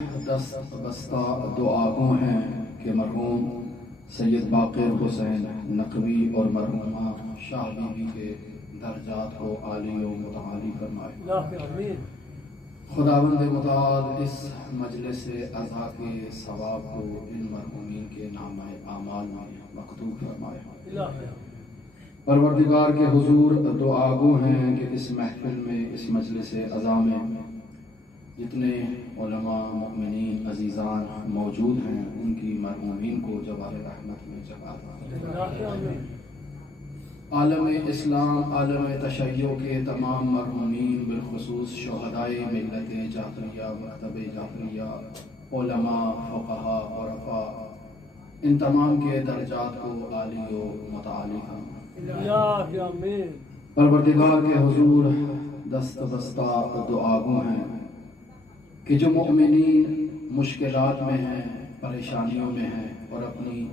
دست بستہ دعا گو ہیں کہ مرحوم سید باقر حسین نقوی اور مرحومہ شاہ بی بی کے درجات کو عالی و متعالی فرمائے۔ خداوند متعال اس مجلس عزا کے ثواب کو ان مرحومین کے نامہ اعمال میں مکتوب فرمائے۔ پروردگار کے حضور دعا گو ہیں کہ اس محفل میں اس مجلس عزا میں جتنے علماء مؤمنین عزیزان موجود ہیں ان کی مرحومین کو جوار رحمت میں جگہ دے۔ عالم اسلام عالم تشیع کے تمام مرحومین بالخصوص شہدائے ملت جعفریہ مکتب جعفریہ علماء فقہاء عرفاء ان تمام کے درجات کو عالی و متعالی فرمائے۔ پروردگار کے حضور دست بستہ دعا گو ہیں کہ جو مؤمنین مشکلات میں ہیں پریشانیوں میں ہیں اور اپنی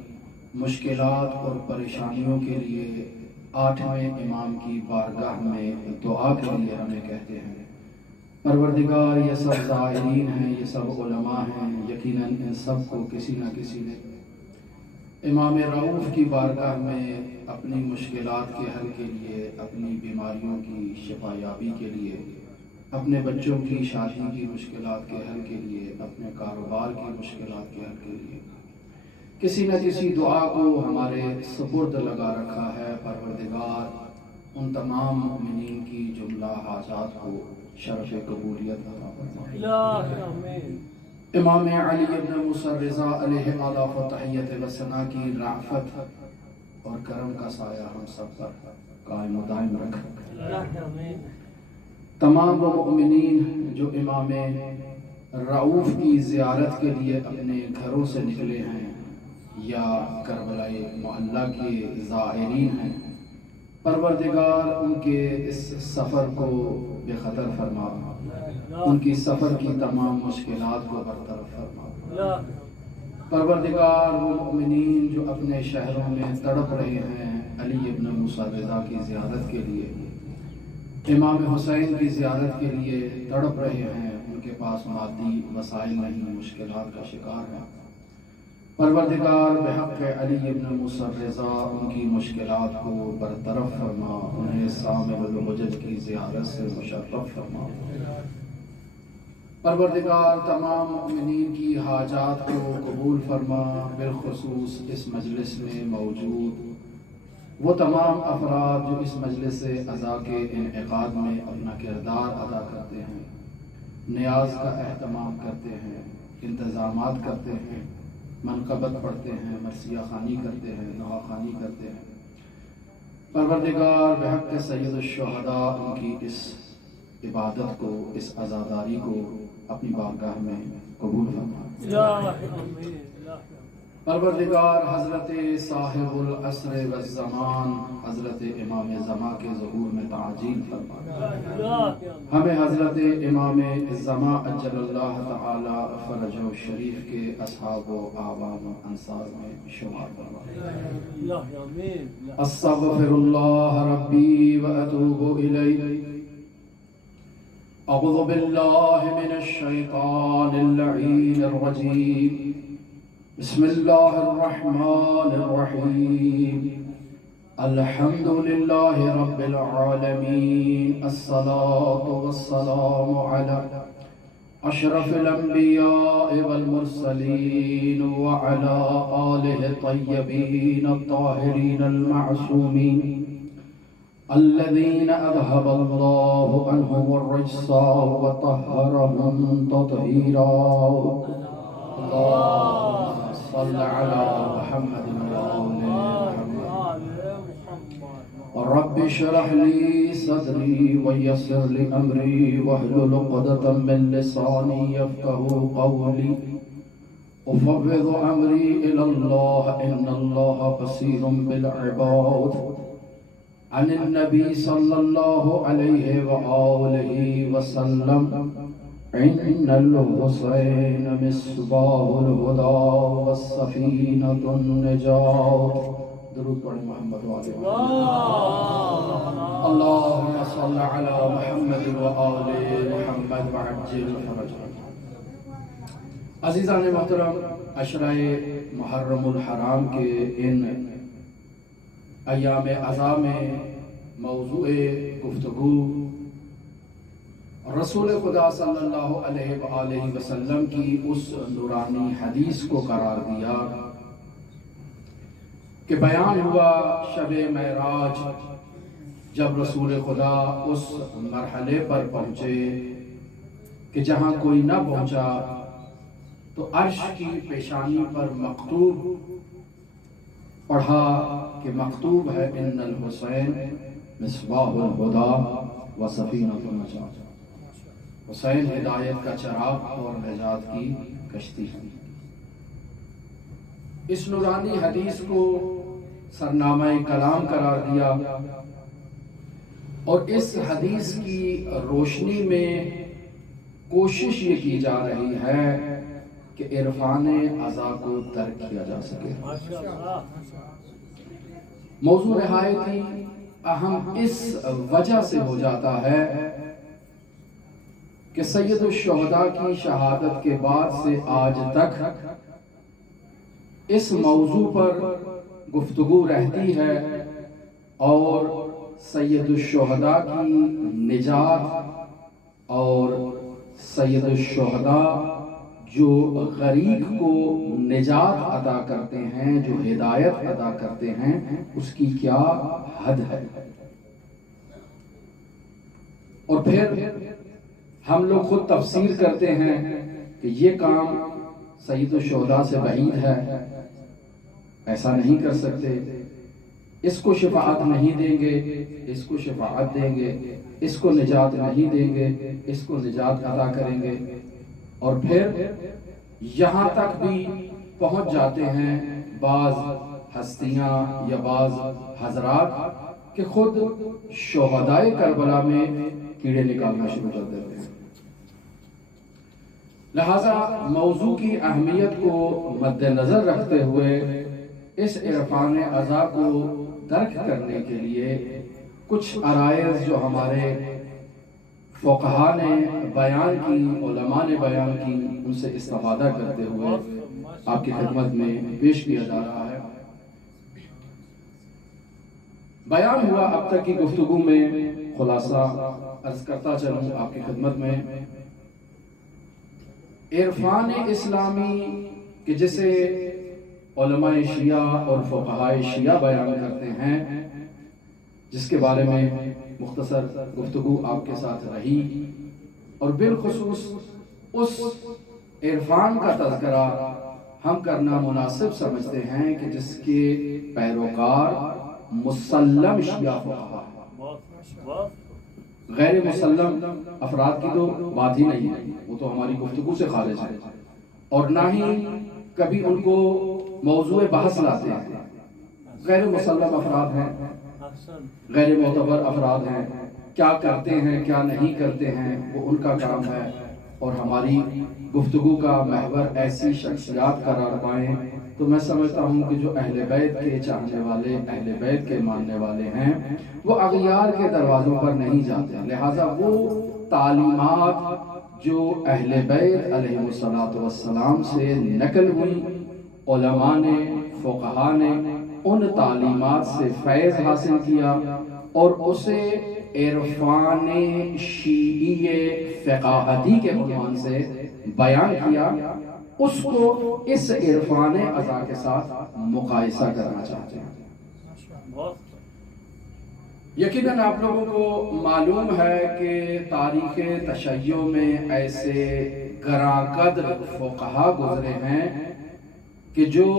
مشکلات اور پریشانیوں کے لیے 8ویں امام کی بارگاہ میں دعا کے لیے ہمیں کہتے ہیں، پروردگار یہ سب زائرین ہیں، یہ سب علماء ہیں، یقیناً ان سب کو کسی نہ کسی نے امام رؤوف کی بارگاہ میں اپنی مشکلات کے حل کے لیے، اپنی بیماریوں کی شفا یابی کے لیے، اپنے بچوں کی شادی کی مشکلات کے حل کے لیے، اپنے کاروبار کی مشکلات کے حل کے لیے کسی نہ کسی دعا کو ہمارے سپرد لگا رکھا ہے۔ پروردگار ان تمام مؤمنین کی جملہ حاجات کو شرف قبولیت عطا فرمائے۔ امام علی ابن موسیٰ رضا علیہ آلاف و تحیت و ثنا کی رعفت اور کرم کا سایہ ہم سب پر قائم و دائم رکھے۔ تمام وہ مؤمنین جو امام رؤوف کی زیارت کے لیے اپنے گھروں سے نکلے ہیں یا کربلا معلیٰ کے زائرین ہیں، پروردگار ان کے اس سفر کو بے خطر فرما، ان کی سفر کی تمام مشکلات کو برطرف فرما۔ پروردگار وہ مؤمنین جو اپنے شہروں میں تڑپ رہے ہیں علی ابن موسیٰ رضا کی زیارت کے لیے، امام حسین کی زیارت کے لیے تڑپ رہے ہیں، ان کے پاس مادی وسائل نہیں، مشکلات کا شکار ہیں، پروردگار بحق علی ابن موسیٰ رضا ان کی مشکلات کو برطرف فرما، انہیں سامع الحجج کی زیارت سے مشرف فرما۔ پروردگار تمام مؤمنین کی حاجات کو قبول فرما، بالخصوص اس مجلس میں موجود وہ تمام افراد جو اس مجلس عزا کے انعقاد میں اپنا کردار ادا کرتے ہیں، نیاز کا اہتمام کرتے ہیں، انتظامات کرتے ہیں، منقبت پڑھتے ہیں، مرثیہ خوانی کرتے ہیں، نوا خوانی کرتے ہیں، پروردگار بحق سید الشہداء ان کی اس عبادت کو، اس عزاداری کو اپنی بارگاہ میں قبول فرما۔ پروردگار حضرت صاحب العصر والزمان حضرت امام زمان کے ظہور میں تعجیل فرما، ہمیں حضرت امام زمان اجل اللہ تعالی فرج و شریف کے اصحاب و اعوان و انصار میں شمار فرما۔ استغفر اللہ ربی و اتوب الیہ، اعوذ باللہ من الشیطان اللعین الرجیم، بسم اللہ الرحمن الرحیم، الحمد للہ رب العالمین، الصلاة والسلام علی اشرف الانبیاء والمرسلین وعلی آلہ الطیبین الطاہرین المعصومین الذین اذهب اللہ عنہم الرجس وطہرهم تطہیرا۔ اللهم صل على محمد وآل محمد رب اشرح لي صدري ويسر لي أمري واحلل عقدة من لساني يفقهوا قولي أفوض أمري إلى الله إن الله بصير بالعباد۔ عن النبي صلى الله عليه وآله وسلم، إن الحسين مصباح الهدى والسفينة النجاة۔ درود پڑھ محمد وآل محمد۔ اللهم صل على محمد وآل محمد وعجل فرجهم۔ عزیزان محترم، عشرۂ محرم الحرام کے ان ایام عزا میں موضوع گفتگو رسول خدا صلی اللہ علیہ وآلہ وسلم کی اس نورانی حدیث کو قرار دیا کہ بیان ہوا شب معراج جب رسول خدا اس مرحلے پر پہنچے کہ جہاں کوئی نہ پہنچا تو عرش کی پیشانی پر مکتوب پڑھا کہ مکتوب ہے ان الحسین مصباح الہدی و سفینۃ النجات، حسین ہدایت کا چراغ اور نجات کی کشتی ہے۔ اس نورانی حدیث کو سرنامہ کلام قرار دیا اور اس حدیث کی روشنی میں کوشش یہ کی جا رہی ہے کہ عرفان عزا کو درک کیا جا سکے۔ موضوع نہایت ہی اہم اس وجہ سے ہو جاتا ہے کہ سید الشہداء کی شہادت کے بعد سے آج تک اس موضوع پر گفتگو رہتی ہے اور سید الشہداء کی نجات اور سید الشہداء جو غریق کو نجات عطا کرتے ہیں، جو ہدایت عطا کرتے ہیں، اس کی کیا حد ہے۔ اور پھر ہم لوگ خود تفسیر کرتے ہیں کہ یہ کام سید الشہداء سے بعید ہے، ایسا نہیں کر سکتے، اس کو شفاعت نہیں دیں گے، اس کو شفاعت دیں گے، اس کو نجات نہیں دیں گے، اس کو نجات عطا کریں گے، اور پھر یہاں تک بھی پہنچ جاتے ہیں بعض ہستیاں یا بعض حضرات کہ خود شہدائے کربلا میں کیڑے نکالنا شروع کر دیتے ہیں۔ لہذا موضوع کی اہمیت کو مد نظر رکھتے ہوئے اس عرفان عزا کو درک کرنے کے لیے کچھ عرائض جو ہمارے فقہا نے بیان کی، علماء نے بیان کی، ان سے استفادہ کرتے ہوئے آپ کی خدمت میں پیش کیا جا رہا ہے۔ بیان ہوا اب تک کی گفتگو میں، خلاصہ عرض کرتا چلوں آپ کی خدمت میں، عرفان اسلامی کہ جسے علماء شیعہ اور فقہائے شیعہ بیان کرتے ہیں، جس کے بارے میں مختصر گفتگو آپ کے ساتھ رہی، اور بالخصوص اس عرفان کا تذکرہ ہم کرنا مناسب سمجھتے ہیں کہ جس کے پیروکار مسلم شیعہ فقہا ہیں۔ غیر مسلم افراد کی تو بات ہی نہیں ہے، وہ تو ہماری گفتگو سے خارج ہے، اور نہ ہی کبھی ان کو موضوع بحث لاتے ہیں۔ غیر مسلم افراد ہیں، غیر معتبر افراد ہیں، کیا کرتے ہیں کیا نہیں کرتے ہیں وہ ان کا کام ہے، اور ہماری گفتگو کا محور ایسی شخصیات قرار پائیں تو میں سمجھتا ہوں کہ جو اہل بیت کے چاہنے والے، اہل بیت کے ماننے والے ہیں، وہ اغیار کے دروازوں پر نہیں جاتے، لہٰذا وہ تعلیمات جو اہل بیت علیہ السلام سے نقل ہوئی، علماء نے، فقہا نے ان تعلیمات سے فیض حاصل کیا اور اسے عرفان شیعی فقاہتی کے عنوان سے بیان کیا، اس کو اس عرفان عزا کے ساتھ مقایسہ کرنا چاہتے ہیں۔ یقیناً آپ لوگوں کو معلوم ہے کہ تاریخ تشیع میں ایسے گراں قدر فقہا گزرے ہیں کہ جو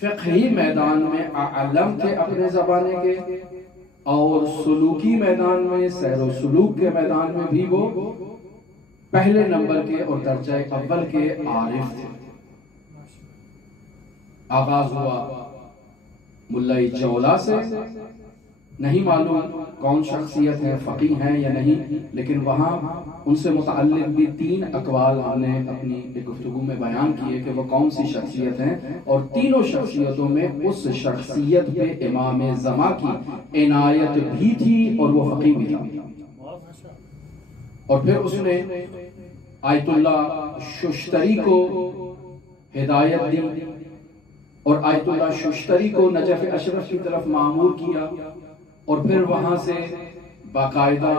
فقہی میدان میں اعلم تھے اپنے زمانے کے، اور سلوکی میدان میں، سیر و سلوک کے میدان میں بھی وہ پہلے نمبر کے اور درجہ اول کے عارف تھے۔ آغاز ہوا ملہ جولا سے، نہیں معلوم کون شخصیت ہے، فقیہ ہیں یا نہیں، لیکن وہاں ان سے متعلق بھی 3 اقوال ہم نے اپنی گفتگو میں بیان کیے کہ وہ کون سی شخصیت ہیں، اور تینوں شخصیتوں میں اس شخصیت پہ امام زمان کی عنایت بھی تھی اور وہ فقیہ بھی تھا، اور پھر اس نے آیت اللہ ششتری کو ہدایت دی اور آیت اللہ ششتری کو نجف اشرف کی طرف معمور کیا، اور پھر وہاں سے باقاعدہ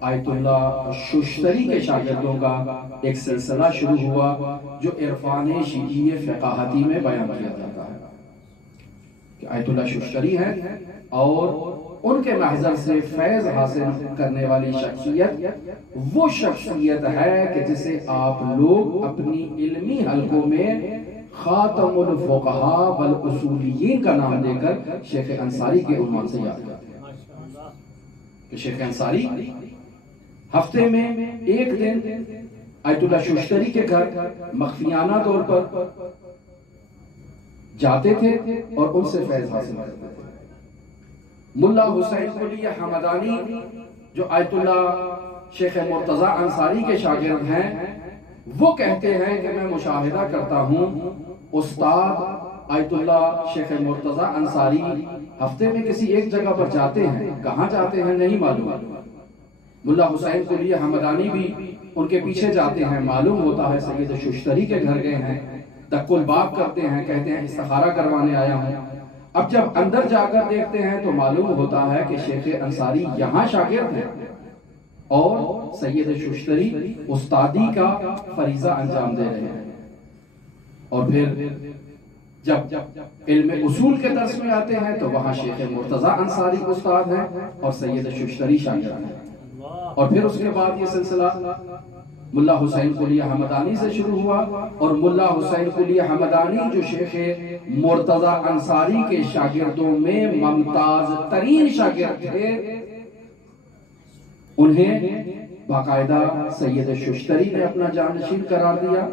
آیت اللہ ششتری کے شاگردوں کا ایک سلسلہ شروع ہوا جو عرفان شیعی فقاہتی میں بیان کیا جاتا ہے کہ آیت اللہ ششتری ہے اور ان کے محضر سے فیض حاصل کرنے والی شخصیت وہ شخصیت ہے کہ جسے آپ لوگ اپنی علمی حلقوں میں خاتم الفقہاء والاصولیین کا نام دے کر شیخ انصاری کے عنوان سے یاد کرتے ہیں کہ شیخ انصاری ہفتے میں ایک دن آیت اللہ ششتری کے گھر مخفیانہ طور پر جاتے تھے اور ان سے فیض حاصل کرتے تھے۔ ملا حسین قلی حمدانی جو آیت اللہ شیخ مرتضی انصاری کے شاگرد ہیں، وہ کہتے ہیں کہ میں مشاہدہ کرتا ہوں استاد آیت اللہ شیخ مرتضی انصاری ہفتے میں کسی ایک جگہ پر جاتے ہیں، کہاں جاتے ہیں نہیں معلوم، ملا حسین قلی حمدانی بھی ان کے پیچھے جاتے ہیں، معلوم ہوتا ہے سید ششتری کے گھر گئے ہیں، دق الباب کرتے ہیں، کہتے ہیں استخارہ کروانے آیا ہوں۔ اب جب اندر جا کر دیکھتے ہیں تو معلوم ہوتا ہے کہ شیخ انصاری یہاں شاگرد ہیں اور سید ششتری استادی کا فریضہ انجام دے رہے ہیں، اور پھر جب علم اصول کے درس میں آتے ہیں تو وہاں شیخ مرتضی انصاری استاد ہیں اور سید ششتری شاگرد ہیں، اور پھر اس کے بعد یہ سلسلہ ملا حسین قلی حمدانی سے شروع ہوا، اور ملا حسین قلی حمدانی جو شیخ مرتضی انصاری کے شاگردوں میں ممتاز ترین شاگرد تھے، انہیں باقاعدہ سید ششتری نے اپنا جانشین قرار دیا،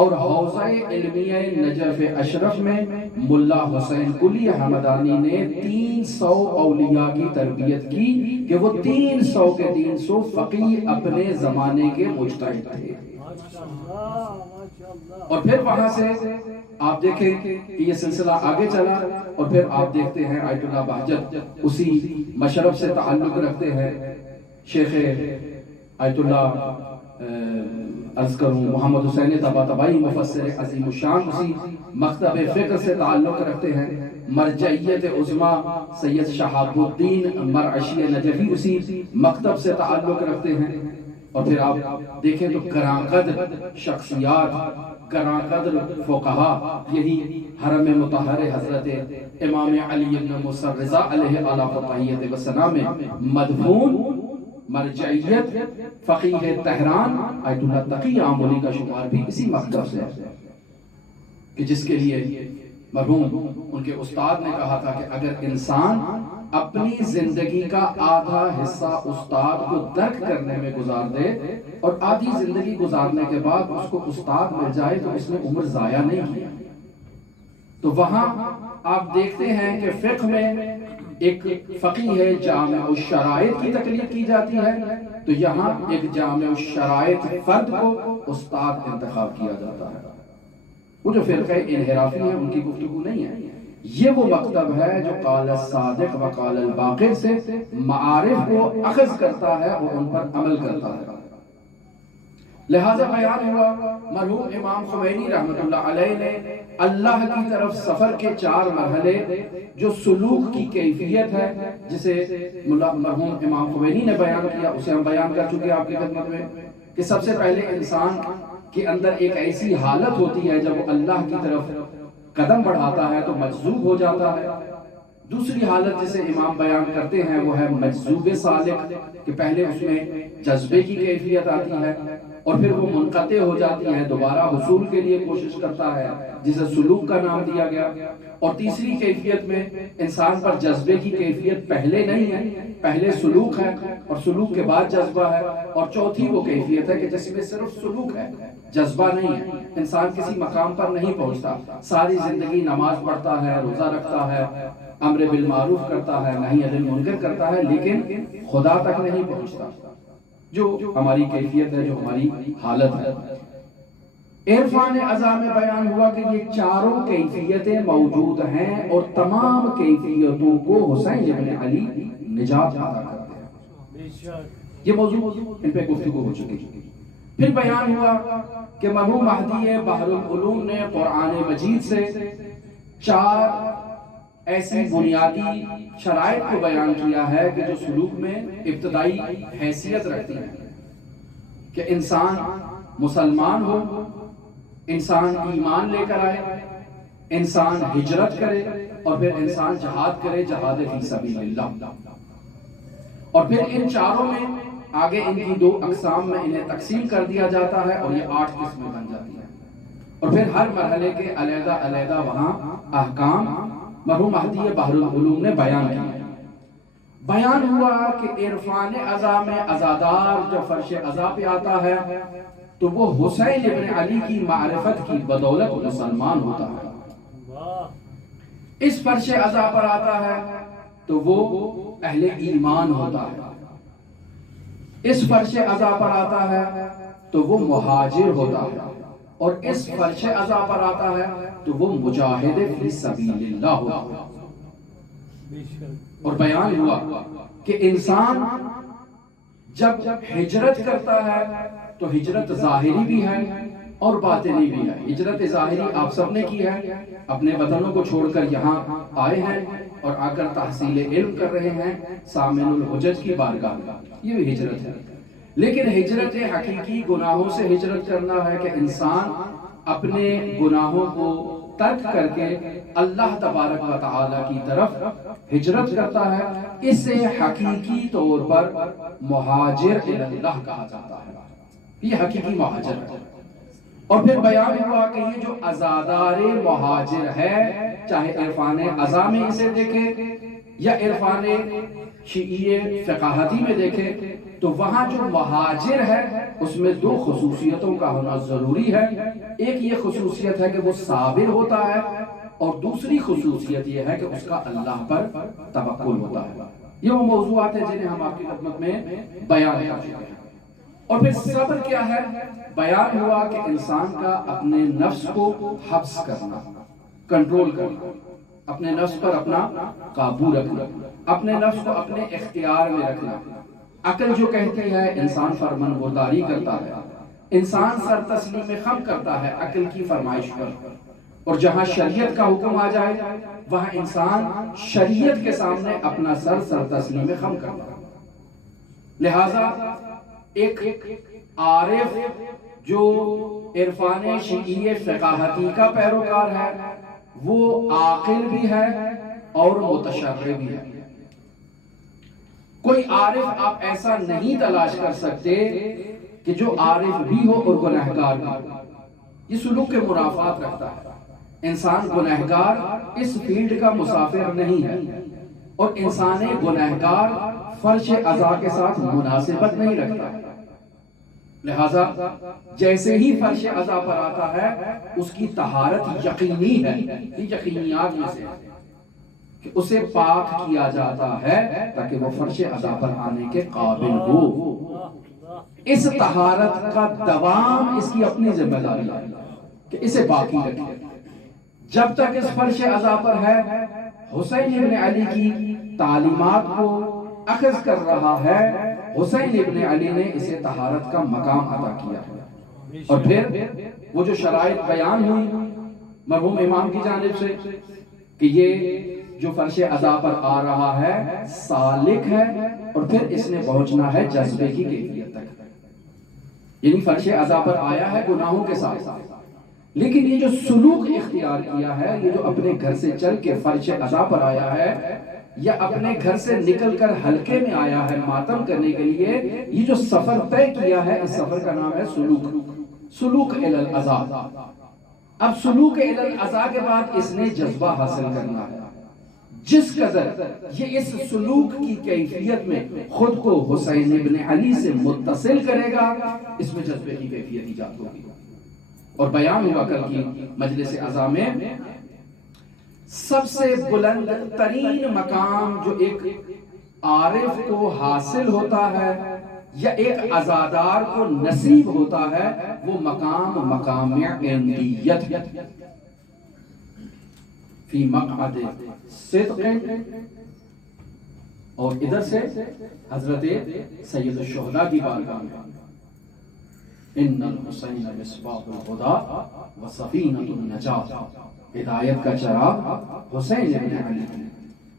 اور حوزہ علمیہ نجف اشرف میں ملا حسین قلی حمدانی نے 300 اولیاء کی تربیت کی کہ وہ 300 کے 300 فقیہ اپنے زمانے کے مجتہد تھے۔ اور پھر وہاں سے آپ دیکھیں کہ یہ سلسلہ آگے چلا، اور پھر آپ دیکھتے ہیں آیت اللہ بہجت اسی مشرب سے تعلق رکھتے ہیں، شیخ آیت اللہ عرض کروں محمد حسین طباطبائی مفسر عظیم الشان اسی مکتب فقہ سے تعلق رکھتے ہیں، مرجعیت عظمیٰ سید شہاب الدین مرعشی نجفی اسی مکتب سے تعلق رکھتے ہیں، اور پھر آپ دیکھیں تو گراں قدر شخصیات، گراں قدر فقہاء، یہی حرم مطہر حضرت امام علی بن موسیٰ رضا علیہ آلہ فطحیت وسلام میں مدفون مرجعیت فقیہ تہران آیت اللہ تقی عاملی کا شمار بھی اسی مکتب سے ہے، کہ جس کے لیے مرحوم ان کے استاد نے کہا تھا کہ اگر انسان اپنی زندگی کا آدھا حصہ استاد کو درک کرنے میں گزار دے اور آدھی زندگی گزارنے کے بعد اس کو استاد مل جائے تو اس نے عمر ضائع نہیں کیا۔ تو وہاں آپ دیکھتے ہیں کہ فقہ میں ایک فقیہ ہے جامع الشرائط کی تکلیف کی جاتی ہے، تو یہاں ایک جامع الشرائط فرد کو استاد انتخاب کیا جاتا ہے۔ وہ جو فرقہ انحرافی ہیں ان کی گفتگو نہیں ہے، یہ وہ مکتب ہے جو قال الصادق و قال الباقر سے معارف کو اخذ کرتا ہے اور ان پر عمل کرتا ہے۔ لہذا بیان ہوا مرحوم امام خمینی رحمۃ اللہ علیہ نے اللہ کی طرف سفر کے 4 مرحلے جو سلوک کی کیفیت ہے، جسے مرحوم امام خمینی نے بیان کیا، اسے ہم بیان کر چکے آپ کی خدمت میں، کہ سب سے پہلے انسان کے اندر ایک ایسی حالت ہوتی ہے جب وہ اللہ کی طرف قدم بڑھاتا ہے تو مجذوب ہو جاتا ہے۔ دوسری حالت جسے امام بیان کرتے ہیں وہ ہے مجذوب سالک، کہ پہلے اس میں جذبے کی کیفیت آتی ہے اور پھر وہ منقطع ہو جاتی ہے، دوبارہ حصول کے لیے کوشش کرتا ہے، جسے سلوک کا نام دیا گیا۔ اور تیسری کیفیت میں انسان پر جذبے کی کیفیت پہلے نہیں ہے، پہلے سلوک ہے اور سلوک کے بعد جذبہ ہے، اور چوتھی وہ کیفیت ہے کہ جس میں صرف سلوک ہے، جذبہ نہیں ہے، انسان کسی مقام پر نہیں پہنچتا، ساری زندگی نماز پڑھتا ہے، روزہ رکھتا ہے، امر بالمعروف کرتا ہے، نہی عن المنکر کرتا ہے، لیکن خدا تک نہیں پہنچتا، جو ہماری کیفیت ہے، جو ہماری حالت ہے۔ عرفان ازا میں بیان ہوا کہ یہ چاروں کیفیتیں موجود ہیں اور تمام کیفیتوں کو حسین ابن علی نجات عطا کرتے ہیں۔ یہ موضوع ان پہ گفتگو ہو چکی۔ پھر بیان ہوا کہ مرحوم مہدی بحر العلوم نے قرآن مجید سے 4 ایسی بنیادی شرائط کو بیان کیا ہے کہ جو سلوک میں ابتدائی حیثیت رکھتی ہیں کہ انسان مسلمان ہو، انسان ایمان لے کر آئے، انسان ہجرت کرے، اور پھر انسان جہاد کرے، جہاد فی سبیل اللہ۔ اور پھر ان چاروں میں آگے ان کی 2 اقسام میں انہیں تقسیم کر دیا جاتا ہے اور یہ 8 قسمیں بن جاتی ہیں، اور پھر ہر مرحلے کے علیحدہ علیحدہ وہاں احکام مرحوم مہدی بحر العلوم نے بیان کیا۔ بیان ہوا کہ عرفان عزا میں عزادار جب فرش عزا پہ آتا ہے تو وہ حسین ابن علی کی معرفت کی بدولت مسلمان ہوتا ہے۔ اس فرش عزا پر آتا ہے تو وہ اہل ایمان ہوتا ہے۔ اس فرش عزا پر آتا ہے تو وہ مہاجر ہوتا ہے، اور اس فرش عزا پر آتا ہے تو وہ مجاہد فی سبیل اللہ ہوتا ہے۔ اور بیان ہوا کہ انسان جب ہجرت کرتا ہے تو ہجرت ظاہری بھی ہے اور باطنی بھی ہے۔ ہجرت ظاہری آپ سب نے کی ہے، اپنے وطنوں کو چھوڑ کر یہاں آئے ہیں اور آ کر تحصیل علم کر رہے ہیں سامن الحجج کی بارگاہ میں، یہ بھی ہجرت ہے۔ لیکن ہجرت حقیقی گناہوں سے ہجرت کرنا ہے کہ انسان اپنے گناہوں کو ترک کر کے اللہ تبارک و تعالی کی طرف ہجرت کرتا ہے، اسے حقیقی طور پر مہاجر اللہ کہا جاتا ہے، یہ حقیقی مہاجر ہے۔ اور پھر بیان ہوا کہ یہ جو عزادار مہاجر ہے، چاہے عرفان عزا میں اسے دیکھے یا عرفان شیعی فقاہتی میں دیکھے، تو وہاں جو مہاجر ہے اس میں 2 خصوصیتوں کا ہونا ضروری ہے۔ ایک یہ خصوصیت ہے کہ وہ صابر ہوتا ہے، اور دوسری خصوصیت یہ ہے کہ اس کا اللہ پر توکل ہوتا ہے۔ یہ وہ موضوعات ہیں جنہیں ہم آپ کی خدمت میں بیان کر چکے ہیں۔ اور پھر صبر کیا ہے؟ بیان ہوا کہ انسان کا اپنے نفس کو حبس کرنا، کنٹرول کرنا، اپنے نفس پر اپنا قابو رکھنا، اپنے نفس کو اپنے اختیار میں رکھنا۔ عقل جو کہتی ہے انسان فرمان برداری کرتا ہے، انسان سر تسلیم خم کرتا ہے عقل کی فرمائش پر، اور جہاں شریعت کا حکم آ جائے وہاں انسان شریعت کے سامنے اپنا سر تسلیم خم کرتا ہے۔ لہذا ایک عارف جو عرفان شیعی فقاہتی کا پیروکار ہے وہ عاقل بھی ہے اور متشرع بھی ہے۔ کوئی عارف آپ ایسا نہیں تلاش کر سکتے کہ جو عارف بھی ہو اور گنہگار بھی ہو، یہ سلوک کے مرافات رکھتا ہے۔ انسان گنہگار اس فیلڈ کا مسافر نہیں ہے، اور انسان گنہگار فرش عزا کے ساتھ مناسبت نہیں رکھتا ہے۔ لہذا جیسے ہی فرش عزا پر آتا ہے اس کی طہارت یقینی ہے، یہ یقینیات میں سے کہ اسے پاک کیا جاتا ہے تاکہ وہ فرش عزا پر آنے کے قابل ہو۔ اس طہارت کا دوام اس کی اپنی ذمہ داری ہے کہ اسے باقی رکھے۔ جب تک اس فرش عزا پر ہے حسین ابن علی کی تعلیمات کو اخذ کر رہا ہے، حسین ابن علی نے اسے طہارت کا مقام عطا کیا ہے۔ اور پھر وہ جو شرائط بیان ہوئی مرحوم امام کی جانب سے کہ یہ جو فرش عزا پر آ رہا ہے سالک ہے، اور پھر اس نے پہنچنا ہے جذبے کی کیفیت تک، یعنی فرش عزا پر آیا ہے گناہوں کے ساتھ، لیکن یہ جو سلوک اختیار کیا ہے، یہ جو اپنے گھر سے چل کے فرش عزا پر آیا ہے یا اپنے گھر سے نکل کر حلقے میں آیا ہے ماتم کرنے کے لیے، یہ جو سفر طے کیا ہے اس سفر کا نام ہے سلوک الی العزا۔ اب سلوک الی العزا کے بعد اس نے جذبہ حاصل کرنا ہے۔ جس قدر یہ اس سلوک کی کیفیت میں خود کو حسین ابن علی سے متصل کرے گا، اس میں جذبے کی کیفیت ایجاد ہوگی۔ اور بیان ہوا کل کی مجلس عزا میں سب سے بلند ترین مقام جو ایک عارف کو حاصل ہوتا ہے یا ایک عزادار کو نصیب ہوتا ہے وہ مقام عندیت فی مقعد صدق، اور ادھر سے حضرت سید الشہداء کی بارگاہ میں ان الحسین مصباح الہدی و سفینۃ النجات، ہدایت کا چراغ حسین ابن علی،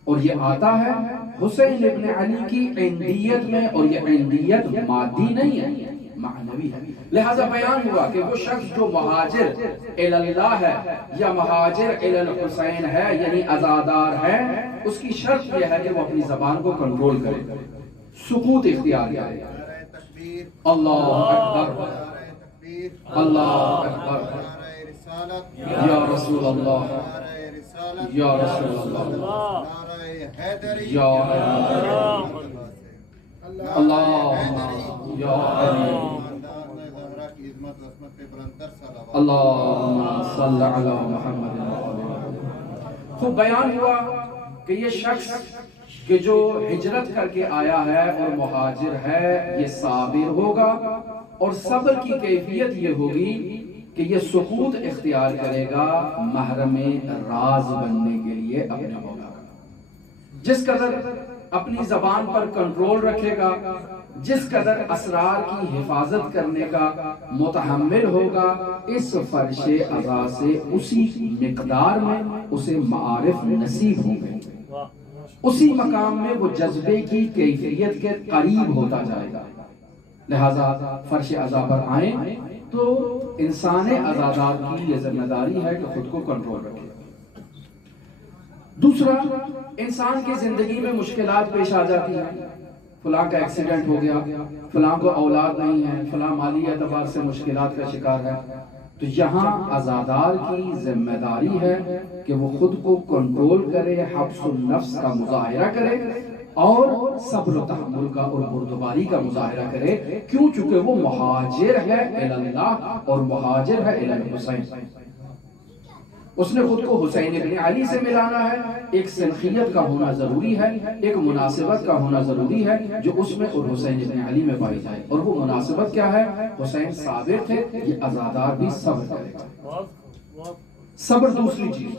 اور یہ آتا ہے حسین ابن علی کی عندیت میں، اور یہ عندیت مادی نہیں ہے، معنوی ہے۔ لہذا بیان ہوا کہ وہ شخص جو مہاجر اللہ ہے یا مہاجر الحسین ہے، یعنی عزادار ہے، اس کی شرط یہ ہے کہ وہ اپنی زبان کو کنٹرول کرے، سکوت اختیار کرے۔ اللہ اکبر، اللہ اکبر، یا رسول اللہ، یا رسول اللہ، یا اللہ، یا علی، اللہم صلی علی محمد۔ خوب بیان ہوا کہ یہ شخص کہ جو ہجرت کر کے آیا ہے اور مہاجر ہے، یہ صابر ہوگا، اور صبر کی کیفیت یہ ہوگی کہ یہ سکوت اختیار کرے گا محرم راز بننے کے لیے اپنے مولا کا۔ جس قدر اپنی زبان پر کنٹرول رکھے گا، جس قدر اسرار کی حفاظت کرنے کا متحمل ہوگا، اس فرش عزا سے اسی مقدار میں اسے معارف نصیب ہوں گے، اسی مقام میں وہ جذبے کی کیفیت کے قریب ہوتا جائے گا۔ لہذا فرش عزا پر آئیں تو انسان عزادار کی یہ ذمہ داری ہے کہ خود کو کنٹرول رکھے۔ دوسرا، انسان کی زندگی میں مشکلات پیش آ جاتی ہیں، فلاں کا ایکسیڈنٹ ہو گیا، فلاں کو اولاد نہیں ہے، فلاں مالی اعتبار سے مشکلات کا شکار ہے، تو یہاں عزادار کی ذمہ داری ہے کہ وہ خود کو کنٹرول کرے، حبس النفس کا مظاہرہ کرے، اور صبر و تحمل کا اور بردباری کا مظاہرہ کرے، کیوں؟ چونکہ وہ مہاجر ہے اللہ اور مہاجر ہے الحسین۔ اس نے خود کو حسین ابن علی سے ملانا ہے، ایک سنخیت کا ہونا ضروری ہے، ایک مناسبت کا ہونا ضروری ہے جو اس میں اور حسین ابن علی میں پائی جائے، اور وہ مناسبت کیا ہے؟ حسین صابر تھے، یہ عزادار بھی صبر کرے گا۔ صبر دوسری چیز،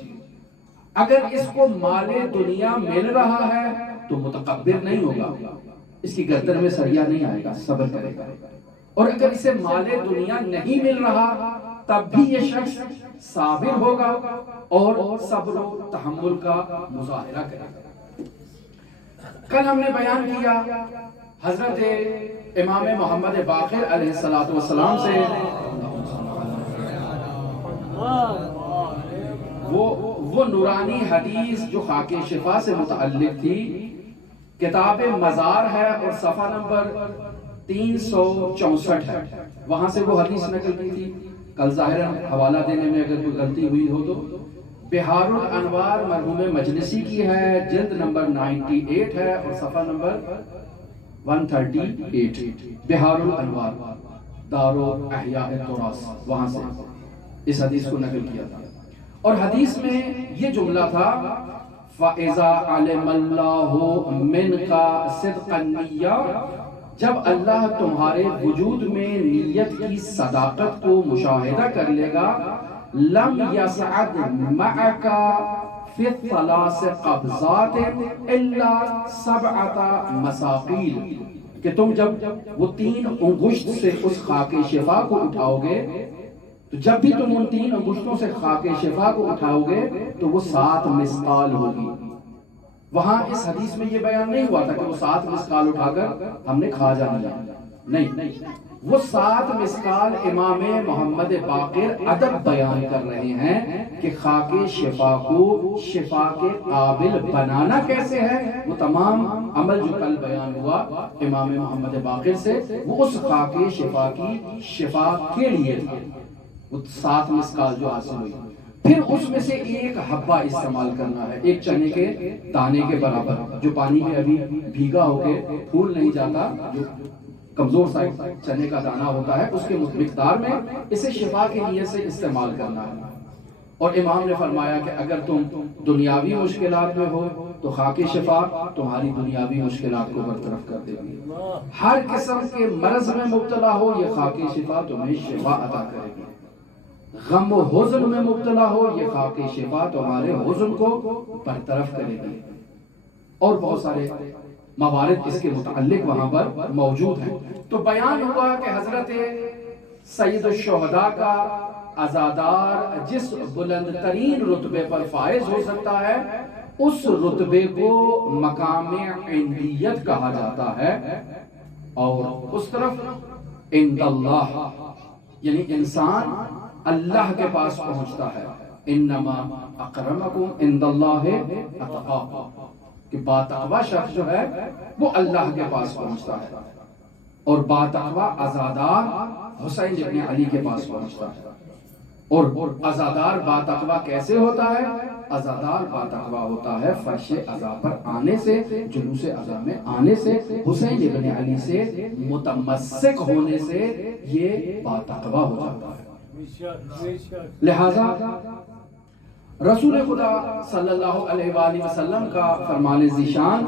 اگر اس کو مال دنیا مل رہا ہے تو متکبر نہیں ہوگا، اس کی گردن میں سریا نہیں آئے گا، صبر کرے گا، اور اگر اسے مال دنیا نہیں مل رہا تب بھی یہ شخص صابر ہوگا اور صبر و تحمل کا مظاہرہ کرے گا۔ کل ہم نے بیان کیا حضرت امام محمد باقر علیہ السلام سے وہ نورانی حدیث جو خاک شفا سے متعلق تھی، کتاب مزار ہے اور صفحہ نمبر 364 ہے، وہاں سے وہ حدیث نقل کی تھی۔ کل ظاہراً حوالہ دینے میں اگر کوئی غلطی ہوئی ہو تو بہار الانوار مرحوم مجلسی کی ہے، جلد نمبر 98 ہے اور صفحہ نمبر 138، بہار الانوار دار احیاء التراث، وہاں سے اس حدیث کو نقل کیا تھا، اور حدیث میں یہ جملہ تھا فَإِذَا عَلِمَ اللَّهُ مِنْكَ صِدْقَ النِّيَّةِ، جب اللہ تمہارے وجود میں نیت کی صداقت کو مشاہدہ کر لے گا، لم يسعد معك في الثلاث قبضات الا 7 مساقیل، کہ تم جب وہ 3 انگشت سے اس خاک شفا کو اٹھاؤ گے، تو جب بھی تم ان 3 انگشتوں سے خاک شفا کو اٹھاؤ گے تو وہ 7 مسقال ہوگی۔ وہاں اس حدیث میں یہ بیان نہیں ہوا تھا کہ وہ 7 مسقال اٹھا کر ہم نے کھا جانا، نہیں، وہ 7 مسقال امام محمد باقر ادب بیان کر رہے ہیں کہ خاک شفا کو شفا کے قابل بنانا کیسے ہے۔ وہ تمام عمل جو کل بیان ہوا امام محمد باقر سے، وہ اس خاک شفا کی شفا کے لیے تھا، وہ 7 مسقال جو حاصل ہوئی۔ پھر اس میں سے ایک حبہ استعمال کرنا ہے، ایک چنے کے دانے کے برابر، جو پانی میں ابھی بھیگا ہو کے پھول نہیں جاتا، جو کمزور سا چنے کا دانہ ہوتا ہے، اس کے مقدار میں اسے شفا کے لیے سے استعمال کرنا ہے۔ اور امام نے فرمایا کہ اگر تم دنیاوی مشکلات میں ہو تو خاک شفا تمہاری دنیاوی مشکلات کو برطرف کر دے گی، ہر قسم کے مرض میں مبتلا ہو یہ خاک شفا تمہیں شفا عطا کرے گی، غم و حزن میں مبتلا ہو یہ خاک شفا تمہارے حزن کو برطرف کرے گی، اور بہت سارے موارد اس کے متعلق وہاں پر موجود ہیں۔ تو بیان ہوا کہ حضرت سید الشہداء کا عزادار جس بلند ترین رتبے پر فائز ہو سکتا ہے اس رتبے کو مقام عندیت کہا جاتا ہے، اور اس طرف عند اللہ یعنی انسان اللہ کے پاس پہنچتا ہے، انما اکرمکم عند اللہ اتقاکم، کہ باتقوی شخص جو ہے وہ اللہ کے پاس پہنچتا ہے، اور باتقوی عزادار حسین ابن علی کے پاس پہنچتا ہے۔ اور عزادار باتقوی کیسے ہوتا ہے؟ عزادار باتقوی ہوتا ہے فرش عزا پر آنے سے، جلوس عزا میں آنے سے، حسین ابن علی سے متمسک ہونے سے یہ باتقوی ہو جاتا ہے۔ لہذا رسول خدا صلی اللہ علیہ وآلہ وسلم کا فرمان ذیشان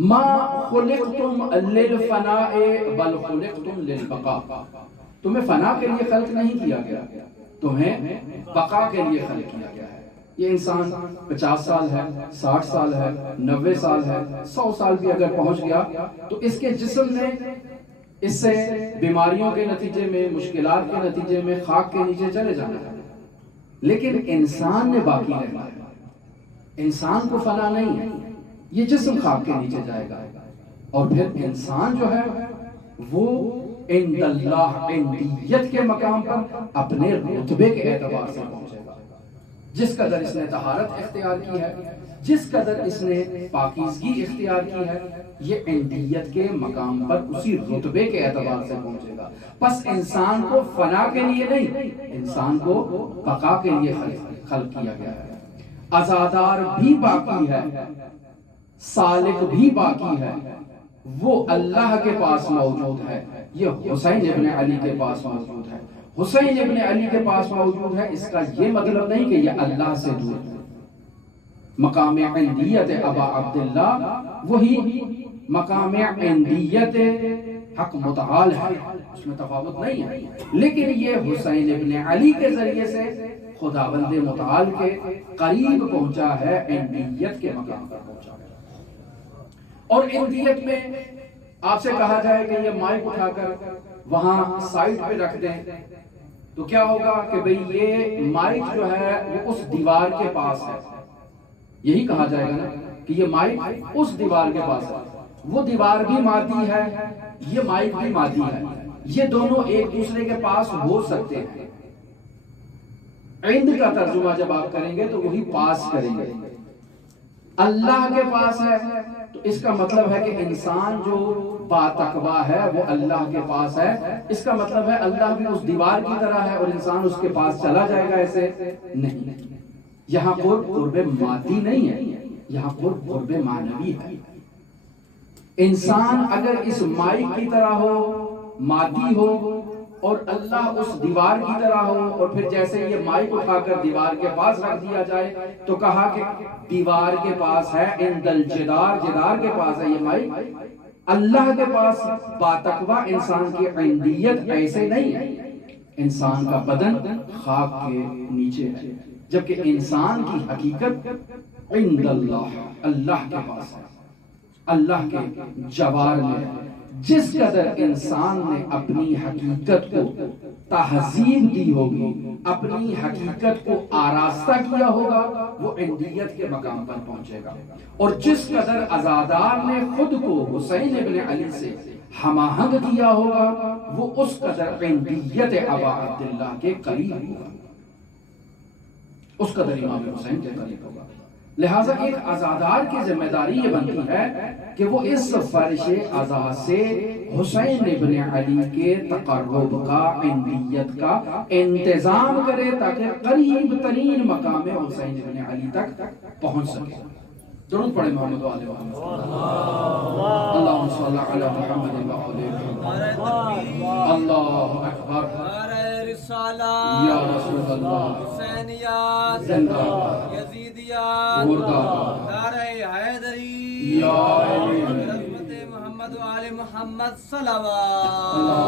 ما خلقتم للفناء بل خلقتم للبقاء، تمہیں فنا کے لیے خلق نہیں کیا گیا، تمہیں بقا کے لیے خلق کیا گیا ہے۔ یہ انسان 50 سال ہے، 60 سال ہے، 90 سال ہے، 100 سال بھی اگر پہنچ گیا تو اس کے جسم نے اس سے بیماریوں کے نتیجے میں، مشکلات کے نتیجے میں خاک کے نیچے چلے جانا ہے، لیکن انسان نے باقی رہنا ہے۔ انسان کو فنا نہیں ہے، یہ جسم خاک کے نیچے جائے گا، اور پھر انسان جو ہے وہ عند اللہ عندیت کے مقام پر اپنے رتبے کے اعتبار سے پہنچے گا۔ جس قدر اس نے طہارت اختیار کی ہے، جس قدر اس نے پاکیزگی اختیار کی ہے، یہ عندیت کے مقام پر اسی رتبے کے اعتبار سے پہنچے گا۔ پس انسان کو فنا کے لیے نہیں، انسان کو بقا کے لیے خلق کیا گیا ہے۔ عزادار بھی باقی ہے، سالک بھی باقی ہے، وہ اللہ کے پاس موجود ہے، یہ حسین ابن علی کے پاس موجود ہے۔ حسین ابن علی کے پاس موجود ہے، اس کا یہ مطلب نہیں کہ یہ اللہ سے دور ہے۔ مقام عندیت ابا عبداللہ وہی مقام عندیت حق متعال ہے، اس میں تفاوت نہیں ہے، لیکن یہ حسین ابن علی کے ذریعے سے خداوند متعال کے قریب پہنچا ہے، عندیت کے مقام پر پہنچا ہے۔ اور عندیت میں آپ سے کہا جائے کہ یہ مائک اٹھا کر وہاں سائٹ پہ رکھ دیں تو کیا ہوگا کہ بھئی یہ مائک جو ہے وہ اس دیوار کے پاس ہے، یہی کہا جائے گا نا کہ یہ مائک اس دیوار کے پاس ہے۔ وہ دیوار بھی مادی ہے، یہ مائک بھی مادی ہے، یہ دونوں ایک دوسرے کے پاس ہو سکتے ہیں۔ عند کا ترجمہ جب آپ کریں گے تو وہی پاس کریں گے۔ اللہ کے پاس ہے تو اس کا مطلب ہے کہ انسان جو باتقوی ہے وہ اللہ کے پاس ہے، اس کا مطلب ہے اللہ بھی اس دیوار کی طرح ہے اور انسان اس کے پاس چلا جائے گا ایسے نہیں۔ یہاں قرب مادی نہیں ہے، یہاں قرب معنوی ہے۔ انسان اگر اس مائک کی طرح ہو، مادی ہو، اور اللہ اس دیوار کی طرح ہو، اور پھر جیسے یہ مائک اٹھا کر دیوار کے پاس رکھ دیا جائے تو کہا کہ دیوار کے پاس ہے، عند الجدار، جدار کے پاس ہے یہ مائک۔ اللہ کے پاس باتقوی انسان کی عندیت ایسے نہیں ہے، انسان کا بدن خاک کے نیچے ہے، جبکہ انسان کی حقیقت عند اللہ، اللہ کے پاس ہے، اللہ کے جوار میں۔ جس قدر انسان نے اپنی حقیقت کو تہذیب دی ہوگی، اپنی حقیقت کو آراستہ کیا ہوگا، وہ عندیت کے مقام پر پہنچے گا۔ اور جس قدر عزادار نے خود کو حسین ابن علی سے ہم آہنگ کیا ہوگا، وہ اس قدر عندیت ابا عبداللہ کے قریب ہوگا، اس قدر امام حسین کے قریب ہوگا۔ لہٰذا ایک عزادار کی ذمہ داری یہ بنتی ہے کہ وہ اس فرش عزا سے حسین ابن علی کے تقرب کا، عندیت کا انتظام کرے تاکہ قریب ترین مقام حسین ابن علی تک پہنچ سکے۔ درود پڑھیں محمد و آل محمد۔ اللہم صلی علی محمد و آل محمد۔ اللہ اکبر، یا رسول اللہ، حسینیات، زندہ یزیدیات، مردہ نعرہ حیدری، یا علی حضرت محمد و آل محمد صلوات۔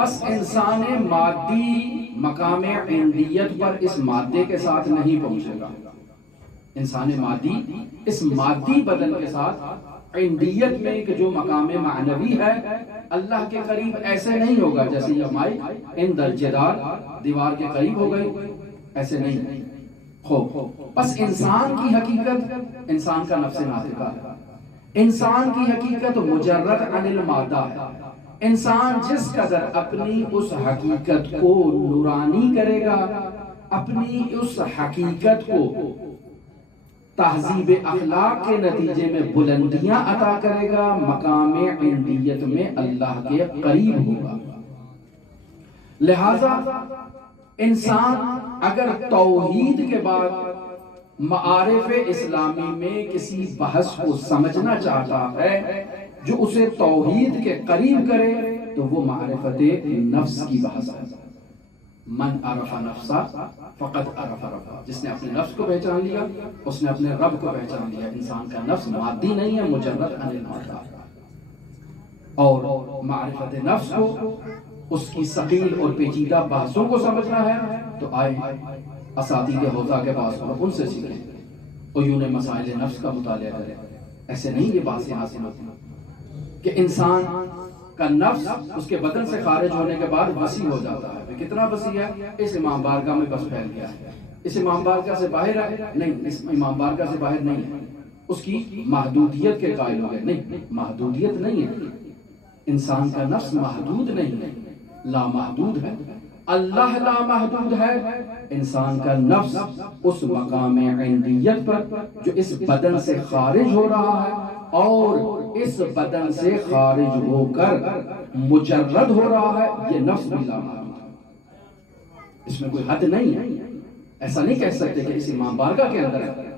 بس انسان مادی مقام عندیت پر اس مادے کے ساتھ نہیں پہنچے گا، انسان مادی اس مادی بدن کے ساتھ عندیت میں کہ جو مقام معنوی ہے اللہ کے قریب ایسے نہیں ہوگا جیسے یہ مائک عند الجدار دیوار کے قریب ہو گئی، ایسے نہیں. بس انسان کی حقیقت انسان کا نفس ناطقہ ہے. انسان کی حقیقت مجرد عن المادہ ہے. انسان جس قدر اپنی اس حقیقت کو نورانی کرے گا، اپنی اس حقیقت کو تہذیب اخلاق کے نتیجے میں بلندیاں عطا کرے گا، مقام عندیت میں اللہ کے قریب ہوگا. لہذا انسان اگر توحید کے بعد معارف اسلامی میں کسی بحث کو سمجھنا چاہتا ہے جو اسے توحید کے قریب کرے تو وہ معرفت نفس کی بحث ہے. من عرف نفسا فقد عرف ربا، جس نے اپنے نفس کو پہچان لیا اس نے اپنے رب کو پہچان لیا. انسان کا نفس مادی نہیں ہے، مجرد عن المادہ. اور معرفت نفس کو اس کی ثقیل اور پیچیدہ بحثوں کو سمجھنا ہے تو آئے اساتید حوزہ کے پاس اور ان سے سیکھیں، عیون مسائل نفس کا مطالعہ کریں. ایسے نہیں یہ باتیں حاصل ہوتی کہ انسان کا نفس اس کے بدن سے خارج ہونے کے بعد وسیع ہو جاتا ہے. کتنا وسیع ہے؟ اس امام بارگاہ میں بس پھیل گیا ہے. اس امام بارگاہ سے باہر ہے؟ نہیں، اس امام بارگاہ سے باہر نہیں ہے. اس کی محدودیت کے قائل ہو گئے. نہیں، محدودیت نہیں ہے. انسان کا نفس محدود نہیں ہے، لامحدود ہے. اللہ لامحدود ہے. انسان کا نفس اس مقام عندیت پر جو اس بدن سے خارج ہو رہا ہے اور اس بدن سے خارج ہو کر مجرد ہو رہا ہے، یہ نفس بھی لامحدود ہے. اس میں کوئی حد نہیں ہے. ایسا نہیں کہہ سکتے کہ اس امام بارگاہ کے اندر ہے،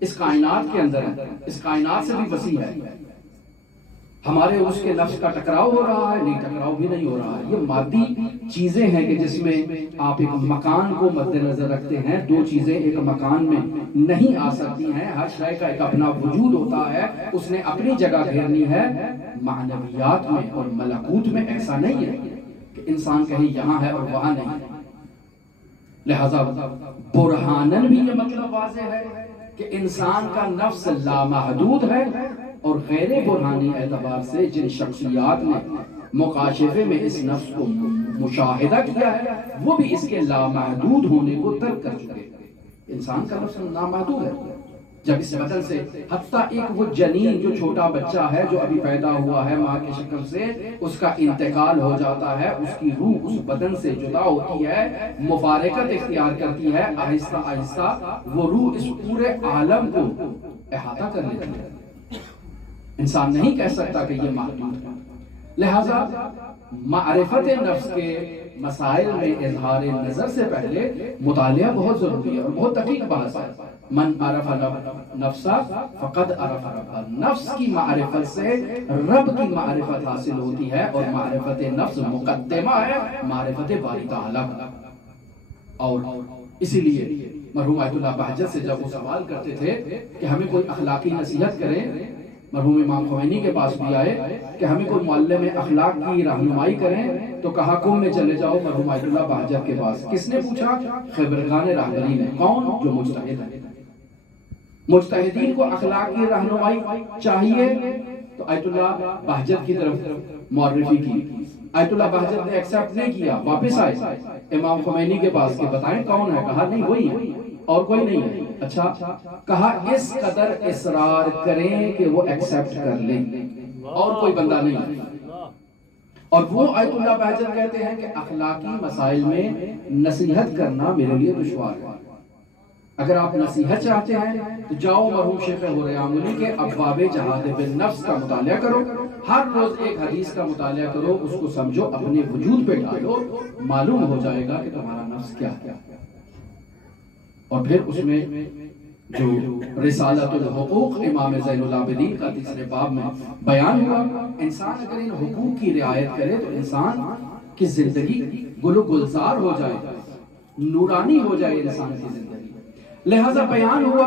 اس کائنات کے اندر ہے، اس کائنات سے بھی وسیع ہے. ہمارے اس کے نفس کا ٹکراؤ ہو رہا ہے؟ نہیں، ٹکراؤ بھی نہیں ہو رہا ہے. یہ مادی چیزیں ہیں کہ جس میں آپ ایک مکان کو مد نظر رکھتے ہیں. دو چیزیں ایک مکان میں نہیں آ سکتی ہیں. ہر شے کا ایک اپنا وجود ہوتا ہے، اس نے اپنی جگہ گھیرنی ہے. معنویات میں اور ملکوت میں ایسا نہیں ہے کہ انسان کہیں یہاں ہے اور وہاں نہیں ہے. لہذا برہانن بھی یہ مطلب واضح ہے کہ انسان کا نفس لامحدود ہے، اور غیر برہانی اعتبار سے جن شخصیات نے مکاشفے میں اس نفس کو مشاہدہ کیا ہے وہ بھی اس کے لامحدود ہونے کو ترک کر چکے. انسان کا نفس لامحدود ہے. جب اس بدن سے حتیٰ ایک وہ جنین جو چھوٹا بچہ ہے جو ابھی پیدا ہوا ہے ماں کی شکل سے، اس کا انتقال ہو جاتا ہے، اس کی روح اس بدن سے جدا ہوتی ہے، مفارقت اختیار کرتی ہے. آہستہ آہستہ وہ روح اس پورے عالم کو احاطہ کر لیتی ہے. انسان نہیں کہہ سکتا کہ یہ محدود ہے. لہذا معرفت نفس کے مسائل میں اظہار نظر سے پہلے مطالعہ بہت ضروری ہے اور بہت دقیق بحث ہے. من عرف نفسا فقد عرف ربا. نفس کی معرفت سے رب کی معرفت حاصل ہوتی ہے، اور معرفت نفس مقدمہ ہے معرفت باری تعالی. اور اسی لیے مرحوم آیت اللہ بہجت سے جب وہ سوال کرتے تھے کہ ہمیں کوئی اخلاقی نصیحت کرے، مرحوم امام خمینی کے پاس بھی آئے کہ ہمیں کوئی معلم اخلاق کی رہنمائی کریں تو کہا قوم میں چلے جاؤ مرحوم آیت اللہ بہجت کے پاس. کس نے پوچھا؟ خیبرگان راہبری نے. کون؟ جو مجتہد ہے. مجتہدین کو اخلاق کی رہنمائی چاہیے تو آیت اللہ بہجت کی طرف معرفی کی. آیت اللہ بہجت نے ایکسپٹ نہیں کیا، واپس آئے امام خمینی کے پاس کہ بتائیں کون ہے. کہا نہیں وہی ہے اور کوئی نہیں ہے. اچھا، کہا اس قدر اصرار کریں کہ وہ ایکسپٹ کر لیں اور کوئی بندہ نہیں ہے. اور وہ آیت اللہ بہجت کہتے ہیں کہ اخلاقی مسائل میں نصیحت کرنا میرے لیے دشوار ہے. اگر آپ نصیحت چاہتے ہیں تو جاؤ مرحوم شیخ حریاملی کے ابواب جہاد بالنفس کا مطالعہ کرو. ہر روز ایک حدیث کا مطالعہ کرو، اس کو سمجھو، اپنے وجود پہ ڈالو، معلوم ہو جائے گا کہ تمہارا نفس کیا ہے. اور پھر اس میں جو رسالت الحقوق امام زین العابدین کا تیسرے باب میں بیان ہوا، انسان اگر ان حقوق کی رعایت کرے تو انسان کی زندگی گل و گلزار ہو جائے، نورانی ہو جائے انسان کی زندگی. لہذا بیان ہوا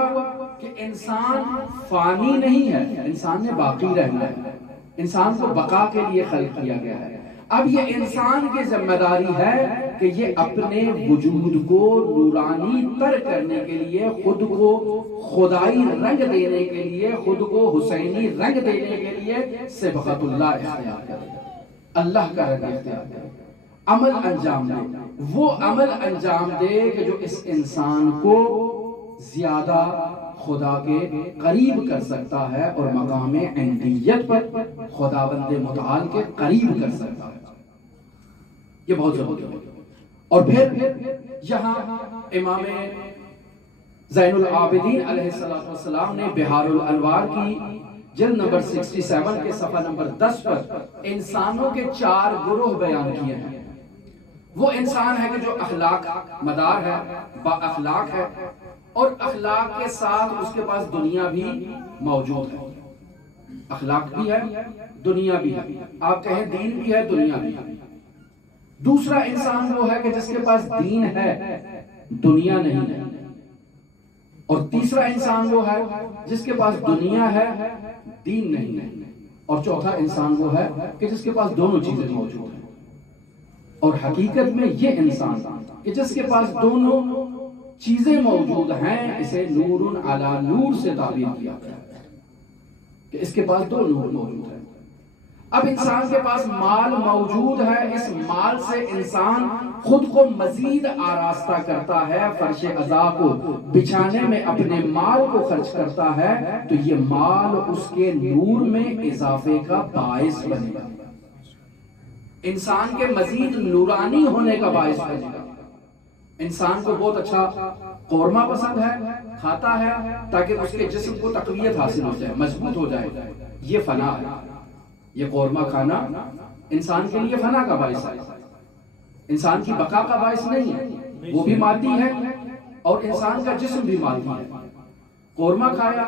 کہ انسان فانی نہیں ہے، انسان نے باقی رہنا ہے. انسان کو بقا کے لیے خلق کیا گیا ہے. اب یہ انسان کی ذمہ داری ہے کہ یہ اپنے وجود کو نورانی تر کرنے کے لیے، خود کو خدائی رنگ دینے کے لیے، خود کو حسینی رنگ دینے کے لیے صبغت اللہ اختیار کرے، اللہ کا رنگ اختیار کرے، عمل انجام دے، وہ عمل انجام دے کہ جو اس انسان کو زیادہ خدا کے قریب کر سکتا ہے اور مقام عندیت پر خداوند متعال کے قریب کر سکتا ہے۔ یہ بہت ضروری ہے۔ اور پھر یہاں امام زین العابدین علیہ السلام نے بہار الانوار کی جلد نمبر 67 کے صفحہ نمبر 10 پر انسانوں کے 4 گروہ بیان کیے ہیں۔ وہ انسان ہے کہ جو اخلاق مدار ہے، با اخلاق ہے، اور اخلاق کے ساتھ اس کے پاس دنیا بھی موجود ہے، اخلاق بھی ہے، دنیا بھی ہے، آپ کہیں دین بھی ہے، دنیا بھی ہے۔ دوسرا انسان وہ ہے کہ جس کے پاس دین ہے، دنیا نہیں ہے، اور تیسرا انسان وہ ہے جس کے پاس دنیا ہے، دین نہیں ہے، اور چوتھا انسان وہ ہے کہ جس کے پاس دونوں چیزیں موجود ہیں۔ اور حقیقت میں یہ انسان کہ جس کے پاس دونوں چیزیں موجود ہیں، اسے نور علی نور سے تعبیر کیا گیا ہے کہ اس کے پاس 2 نور موجود ہیں۔ اب انسان کے پاس مال موجود ہے، اس مال سے انسان خود کو مزید آراستہ کرتا ہے، فرش عزا کو بچھانے میں اپنے مال کو خرچ کرتا ہے، تو یہ مال اس کے نور میں اضافے کا باعث بنے گا، انسان کے مزید نورانی ہونے کا باعث بنے گا۔ انسان کو بہت اچھا قورمہ پسند ہے، کھاتا ہے تاکہ اس کے جسم کو تقویت حاصل ہو جائے، مضبوط ہو جائے، یہ فنا ہے۔ یہ قورمہ کھانا انسان کے لیے فنا کا باعث ہے، انسان کی بقا کا باعث نہیں ہے، وہ بھی مادی ہے اور انسان کا جسم بھی مادی ہے۔ قورمہ کھایا،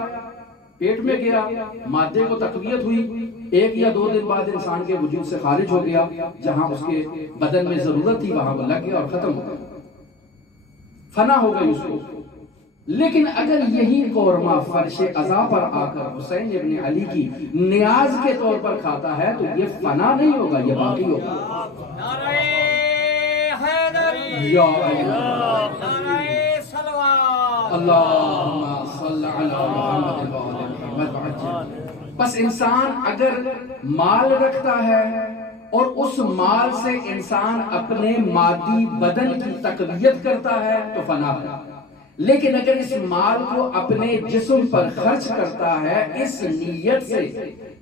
پیٹ میں گیا، مادے کو تقویت ہوئی، 1 یا 2 دن بعد انسان کے وجود سے خارج ہو گیا، جہاں اس کے بدن میں ضرورت تھی وہاں وہ لگ گیا اور ختم ہو گیا، فنا ہو گئی اس کو۔ لیکن اگر یہی قورمہ فرش عزا پر آ کر حسین ابن علی کی نیاز کے طور پر کھاتا ہے تو یہ فنا نہیں ہوگا، یہ باقی ہوگا۔ نعرہ حیدری، یا اللہ، نعرہ صلوات، اللہم صلی علی محمد وآل محمد۔ بس انسان اگر مال رکھتا ہے اور اس مال سے انسان اپنے مادی بدن کی تقویت کرتا ہے تو فنا ہے، لیکن اگر اس مال کو اپنے جسم پر خرچ کرتا ہے اس نیت سے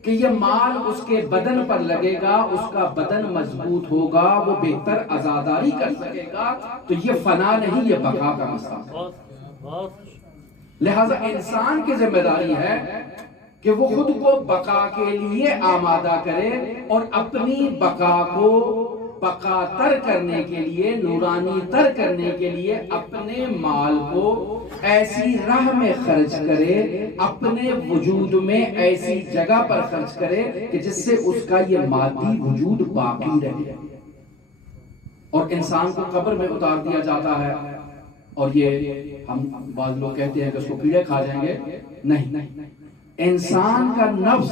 کہ یہ مال اس کے بدن پر لگے گا، اس کا بدن مضبوط ہوگا، وہ بہتر عزاداری کر سکے گا، تو یہ فنا نہیں، یہ بقا کا مسئلہ ہے۔ لہذا انسان کی ذمہ داری ہے کہ وہ خود کو بقا کے لیے آمادہ کرے اور اپنی بقا کو بقا تر کرنے کے لیے، نورانی تر کرنے کے لیے اپنے مال کو ایسی راہ میں خرچ کرے، اپنے وجود میں ایسی جگہ پر خرچ کرے کہ جس سے اس کا یہ مادی وجود باقی رہے۔ اور انسان کو قبر میں اتار دیا جاتا ہے، اور یہ ہم بعض لوگ کہتے ہیں کہ اس کو کیڑے کھا جائیں گے، نہیں، انسان کا نفس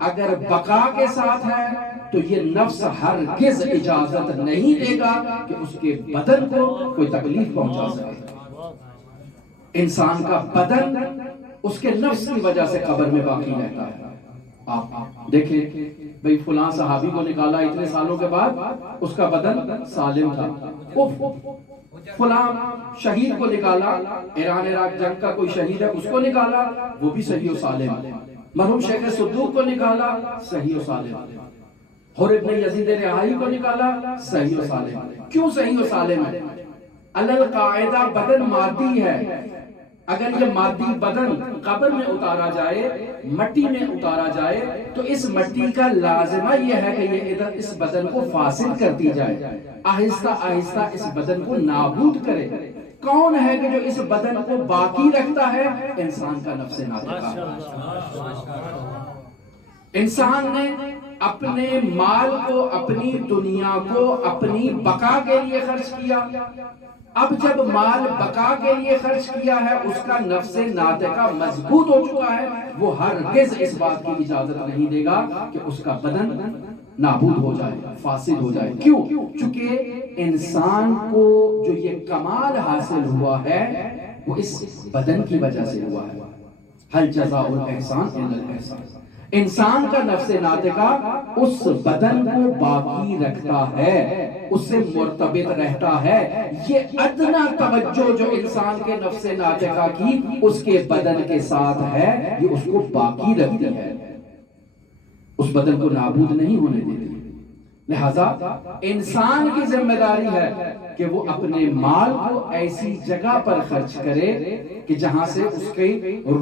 اگر بقا کے ساتھ ہے تو یہ نفس ہرگز اجازت نہیں دے گا کہ اس کے بدن کو کوئی تکلیف پہنچا سکے۔ انسان کا بدن اس کے نفس کی وجہ سے قبر میں باقی رہتا ہے۔ آپ دیکھیں بھئی فلاں صحابی کو نکالا اتنے سالوں کے بعد، اس کا بدن سالم تھا، فلاں شہید کو نکالا، ایران عراق جنگ کا کوئی شہید ہے، اس کو نکالا، وہ بھی صحیح و سالم، مرحوم شیخ صدوق کو نکالا، صحیح و سالم، حر ابن یزید رہائی کو نکالا، صحیح و سالم۔ کیوں صحیح و سالم ہے؟ القاعدہ بدن مادی ہے، اگر یہ مادی بدن قبر میں اتارا جائے، مٹی میں اتارا جائے، تو اس مٹی کا لازمہ یہ ہے کہ یہ ادھر اس بدن کو فاسد کر دی جائے، آہستہ آہستہ اس بدن کو نابود کرے۔ کون ہے کہ جو اس بدن کو باقی رکھتا ہے؟ انسان کا نفس ناطقہ۔ انسان نے اپنے مال کو، اپنی دنیا کو اپنی بقا کے لیے خرچ کیا، اب جب مال بقا کے لیے خرچ کیا ہے، اس کا نفس ناطقہ مضبوط ہو چکا ہے، وہ ہرگز اس بات کی اجازت نہیں دے گا کہ اس کا بدن نابود ہو جائے، فاسد ہو جائے۔ کیوں؟ چونکہ انسان کو جو یہ کمال حاصل ہوا ہے وہ اس بدن کی وجہ سے ہوا ہے۔ ہل جزاء الاحسان الا الاحسان۔ انسان کا نفس ناطقہ اس بدن کو باقی رکھتا ہے، اس سے مرتبط رہتا ہے۔ یہ ادنا توجہ جو انسان کے نفس ناطقہ کی اس کے بدن کے ساتھ ہے، یہ اس کو باقی رکھتی ہے، اس بدن کو نابود نہیں ہونے دیتی۔ لہذا انسان کی ذمہ داری ہے کہ وہ اپنے مال کو ایسی جگہ پر خرچ کرے کہ جہاں سے اس کے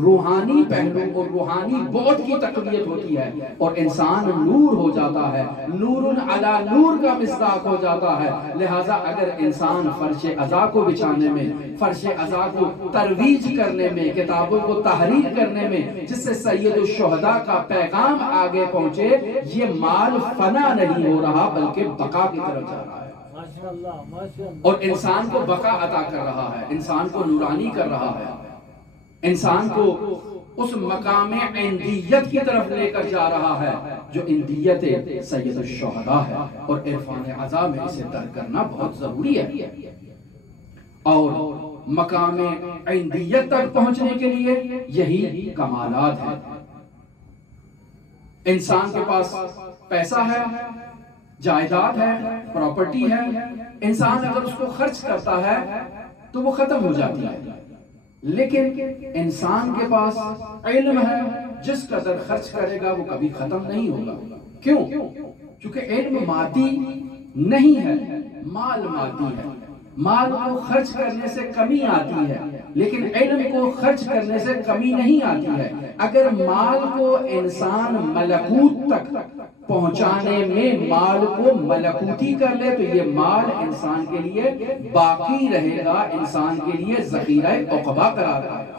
روحانی پہلو اور روحانی بعد کی تقویت ہوتی ہے، اور انسان نور ہو جاتا ہے، نور علی نور کا مصداق ہو جاتا ہے۔ لہذا اگر انسان فرش عزا کو بچھانے میں، فرش عزا کو ترویج کرنے میں، کتابوں کو تحریر کرنے میں، جس سے سید الشہداء کا پیغام آگے پہنچے، یہ مال فنا نہیں ہو رہا بلکہ بقا کی طرف جا رہا ہے، اور انسان کو بقا عطا کر رہا ہے، انسان کو نورانی کر رہا ہے، انسان کو اس مقام عندیت کی طرف لے کر جا رہا ہے جو عندیت سید الشہداء ہے، اور عرفان عزا میں اسے درک کرنا بہت ضروری ہے۔ اور مقام عندیت تک پہنچنے کے لیے یہی کمالات ہیں۔ انسان کے پاس پیسہ ہے، جائیداد ہے، پراپرٹی ہے، انسان اگر اس کو خرچ کرتا ہے تو وہ ختم ہو جاتی ہے، لیکن انسان کے پاس علم ہے، جس قدر خرچ کرے گا وہ کبھی ختم نہیں ہوگا۔ کیوں؟ چونکہ علم مادی نہیں ہے، مال مادی ہے۔ مال کو خرچ کرنے سے کمی آتی ہے، لیکن علم کو خرچ کرنے سے کمی نہیں آتی ہے۔ اگر مال کو انسان ملکوت تک پہنچانے میں مال کو ملکوتی کر لے تو یہ مال انسان کے لیے باقی رہے گا، انسان کے لیے ذخیرہ عقبہ قرار پائے گا۔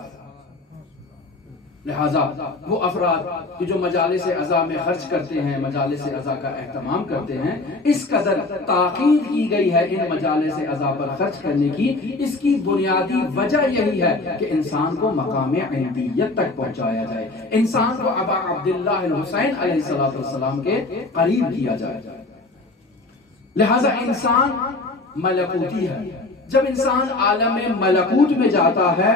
لہذا وہ افراد کہ جو مجالس عزا میں خرچ کرتے ہیں، مجالس عزا کا اہتمام کرتے ہیں، اس قدر تاکید کی گئی ہے ان مجالس عزا پر خرچ کرنے کی، اس کی بنیادی وجہ یہی ہے کہ انسان کو مقام عندیت تک پہنچایا جائے، انسان کو ابا عبداللہ الحسین علیہ السلام کے قریب کیا جائے۔ لہذا انسان ملکوتی ہے۔ جب انسان عالم ملکوت میں جاتا ہے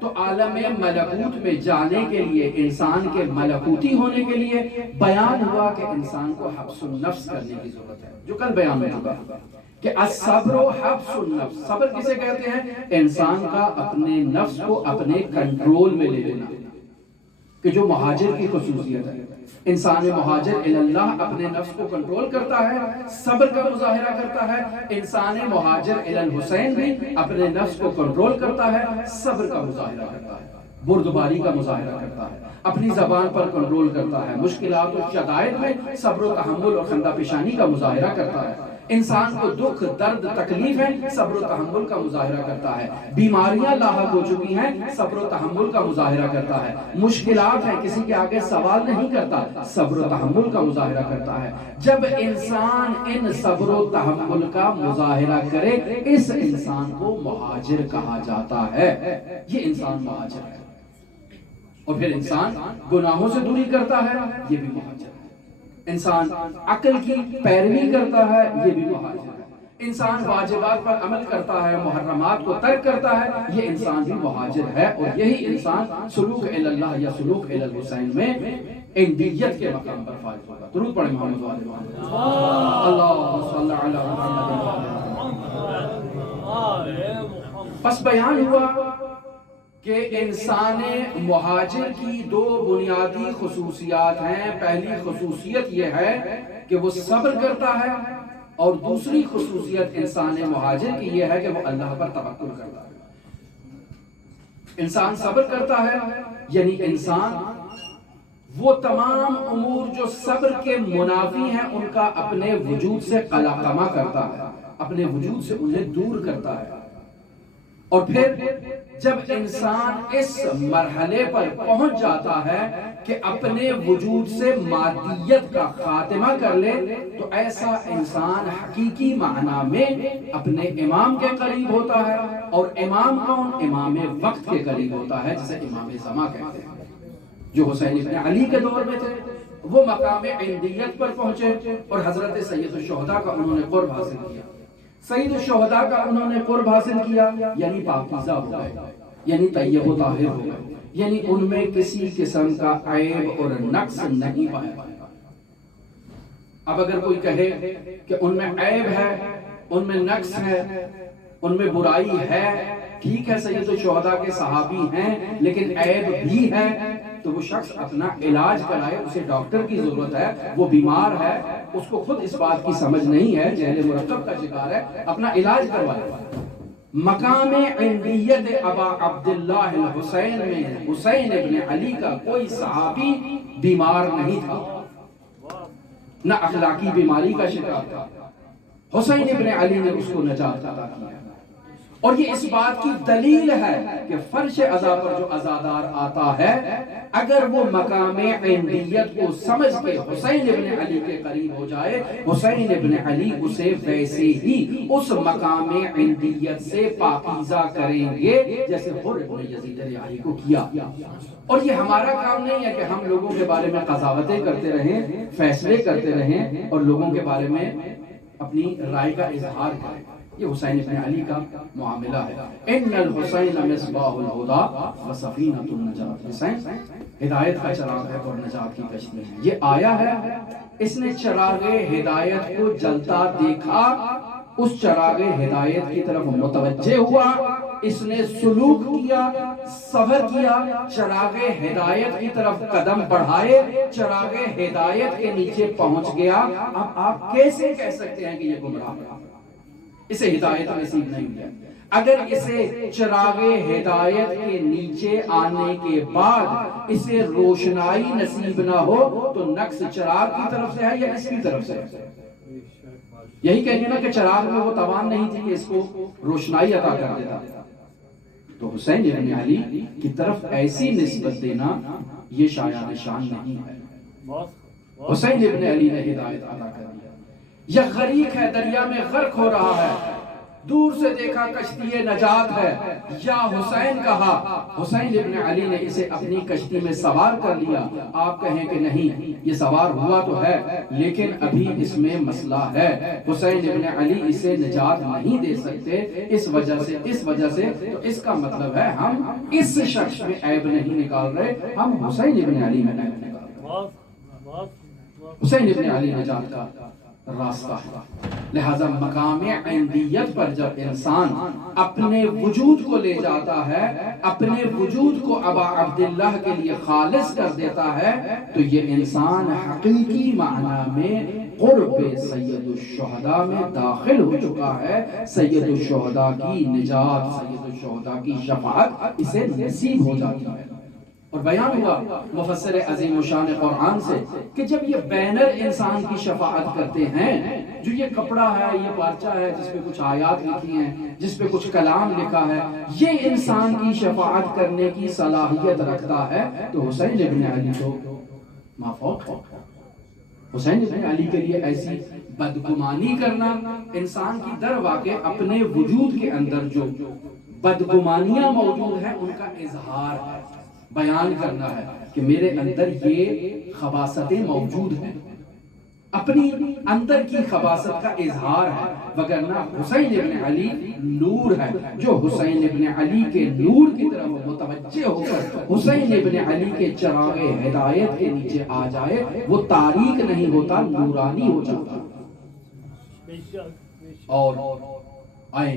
تو عالم ملکوت میں جانے کے لیے، انسان کے ملکوتی ہونے کے لیے بیان ہوا کہ انسان کو حبس النفس کرنے کی ضرورت ہے، جو کل بیان میں چکا کہ الصبر حبس النفس۔ صبر کسے کہتے ہیں؟ انسان کا اپنے نفس کو اپنے کنٹرول میں لے لینا، کہ جو مہاجر کی خصوصیت ہے۔ انسان مہاجر اللہ اپنے نفس کو کنٹرول کرتا ہے، صبر کا مظاہرہ کرتا ہے۔ انسان مہاجر الحسین بھی اپنے نفس کو کنٹرول کرتا ہے، صبر کا مظاہرہ کرتا ہے، بردباری کا مظاہرہ کرتا ہے، اپنی زبان پر کنٹرول کرتا ہے، مشکلات و شدائد میں صبر و تحمل اور خندہ پیشانی کا مظاہرہ کرتا ہے۔ انسان کو دکھ، درد، تکلیف ہے، صبر و تحمل کا مظاہرہ کرتا ہے۔ بیماریاں لاحق ہو چکی ہیں، صبر و تحمل کا مظاہرہ کرتا ہے۔ مشکلات ہیں، کسی کے آگے سوال نہیں کرتا، صبر و تحمل کا مظاہرہ کرتا ہے۔ جب انسان ان صبر و تحمل کا مظاہرہ کرے، اس انسان کو مہاجر کہا جاتا ہے۔ یہ انسان مہاجر ہے۔ اور پھر انسان گناہوں سے دوری کرتا ہے، یہ بھی مہاجر ہے۔ انسان عقل کی پیروی کرتا ہے، یہ بھی مہاجر ہے۔ انسان واجبات پر عمل کرتا ہے، محرمات کو ترک کرتا ہے، یہ انسان بھی مہاجر ہے۔ اور یہی انسان سلوک اللہ یا سلوک الحسین میں عندیت کے مقام پر فائز ہوگا۔ درود پڑھیں محمد والے محمد، اللہم صلی علی محمد۔ پس بیان ہوا کہ انسان مہاجر کی دو بنیادی خصوصیات ہیں۔ پہلی خصوصیت یہ ہے کہ وہ صبر کرتا ہے، اور دوسری خصوصیت انسان مہاجر کی یہ ہے کہ وہ اللہ پر توکل کرتا ہے۔ انسان صبر کرتا ہے، یعنی انسان وہ تمام امور جو صبر کے منافی ہیں ان کا اپنے وجود سے قلاقمہ کرتا ہے، اپنے وجود سے انہیں دور کرتا ہے۔ اور پھر جب انسان اس مرحلے پر پہنچ جاتا ہے کہ اپنے وجود سے مادیت کا خاتمہ کر لے، تو ایسا انسان حقیقی معنی میں اپنے امام کے قریب ہوتا ہے۔ اور امام کون؟ امام وقت کے قریب ہوتا ہے، جسے امام زمان کہتے ہیں، جو حسین ابن علی کے دور میں تھے، وہ مقام عندیت پر پہنچے اور حضرت سید الشہداء کا انہوں نے قرب حاصل کیا. سید الشہداء کا انہوں نے قرب حاصل کیا یعنی پاکیزہ ہو گئے, یعنی طیب و طاہر ہو گئے, یعنی ان میں کسی قسم کا عیب اور نقص نہیں پایا. اب اگر کوئی کہے کہ ان میں عیب ہے, ان میں نقص ہے, ان میں برائی ہے, ٹھیک ہے سید الشہداء کے صحابی ہیں لیکن عیب بھی ہے, تو وہ شخص اپنا علاج کرائے, اسے ڈاکٹر کی ضرورت ہے, وہ بیمار ہے, اس کو خود اس بات کی سمجھ نہیں ہے, جہل مرکب کا شکار ہے, اپنا علاج کروائے. مقام عندیت ابا عبداللہ الحسین میں حسین ابن علی کا کوئی صحابی بیمار نہیں تھا, نہ اخلاقی بیماری کا شکار تھا. حسین ابن علی نے اس کو نجات عطا کی. اور یہ اس بات کی دلیل ہے کہ فرش عزا پر جو عزادار آتا ہے, اگر وہ مقام عندیت کو سمجھ کے حسین ابن علی کے قریب ہو جائے, حسین ابن علی اسے ویسے ہی اس مقام عندیت سے پاکیزہ کریں گے جیسے حر ابن یزید ریاحی کو کیا. اور یہ ہمارا کام نہیں ہے کہ ہم لوگوں کے بارے میں قضاوتیں کرتے رہیں, فیصلے کرتے رہیں اور لوگوں کے بارے میں اپنی رائے کا اظہار کریں. یہ حسین ابن علی کا معاملہ ہے. ان الحسین مصباح الہدی و سفینۃ النجات, حسین ہدایت کا چراغ ہے اور نجات کی کشتی ہے. یہ آیا ہے, اس نے چراغ ہدایت کو جلتا دیکھا, اس چراغ ہدایت کی طرف متوجہ ہوا, اس نے سلوک کیا, صبر کیا, چراغ ہدایت کی طرف قدم بڑھائے, چراغ ہدایت کے نیچے پہنچ گیا. اب آپ کیسے کہہ سکتے ہیں کہ یہ گمراہ ہے, اسے ہدایت نصیب نہیں ہوئی. اگر اسے چراغ ہدایت کے نیچے آنے کے بعد اسے روشنائی نصیب نہ ہو تو نقص چراغ کی طرف سے ہے یا اس کی طرف سے ہے؟ یہی کہیں گے نا کہ چراغ میں وہ توان نہیں تھی کہ اس کو روشنائی عطا کر دیتا. تو حسین ابن علی کی طرف ایسی نسبت دینا یہ شایع نشان نہیں ہے. حسین ابن علی نے ہدایت عطا کر دیا. یا غریق ہے, دریا میں غرق ہو رہا ہے, دور سے دیکھا کشتی نجات ہے, یا حسین کہا, حسین ابن علی نے اسے اپنی کشتی میں سوار کر لیا. آپ کہیں کہ نہیں, یہ سوار ہوا تو ہے لیکن ابھی اس میں مسئلہ ہے, حسین ابن علی اسے نجات نہیں دے سکتے اس وجہ سے, تو اس کا مطلب ہے ہم اس شخص میں عیب نہیں نکال رہے, ہم حسین ابن علی میں عیب نکال رہے. حسین ابن علی نجات کا راستہ ہے. لہذا مقام عندیت پر جب انسان اپنے وجود کو لے جاتا ہے, اپنے وجود کو ابا عبداللہ کے لیے خالص کر دیتا ہے, تو یہ انسان حقیقی معنی میں قرب سید الشہداء میں داخل ہو چکا ہے. سید الشہداء کی نجات, سید الشہداء کی شفاعت اسے نصیب ہو جاتی ہے. اور بیان ہوا مفسر عظیم شان قرآن سے کہ جب یہ بینر انسان کی شفاعت کرتے ہیں, جو یہ کپڑا ہے, یہ پارچہ ہے جس پہ کچھ آیات لکھی ہیں, جس پہ کچھ کلام لکھا ہے, یہ انسان کی شفاعت کرنے کی صلاحیت رکھتا ہے, تو حسین ابن علی تو مافوق ہے. حسین ابن علی کے لیے ایسی بدگمانی کرنا, انسان کی در واقع اپنے وجود کے اندر جو بدگمانیاں موجود ہیں ان کا اظہار ہے, بیان کرنا ہے کہ میرے اندر یہ خباثتیں موجود ہیں, اپنی اندر کی خباثت کا اظہار ہے. وگرنہ حسین ابن علی نور ہے. جو حسین ابن علی کے نور کی طرف متوجہ ہو کر حسین ابن علی کے چراغ ہدایت کے نیچے آ جائے, وہ تاریک نہیں ہوتا, نورانی ہو جاتا. اور آئیں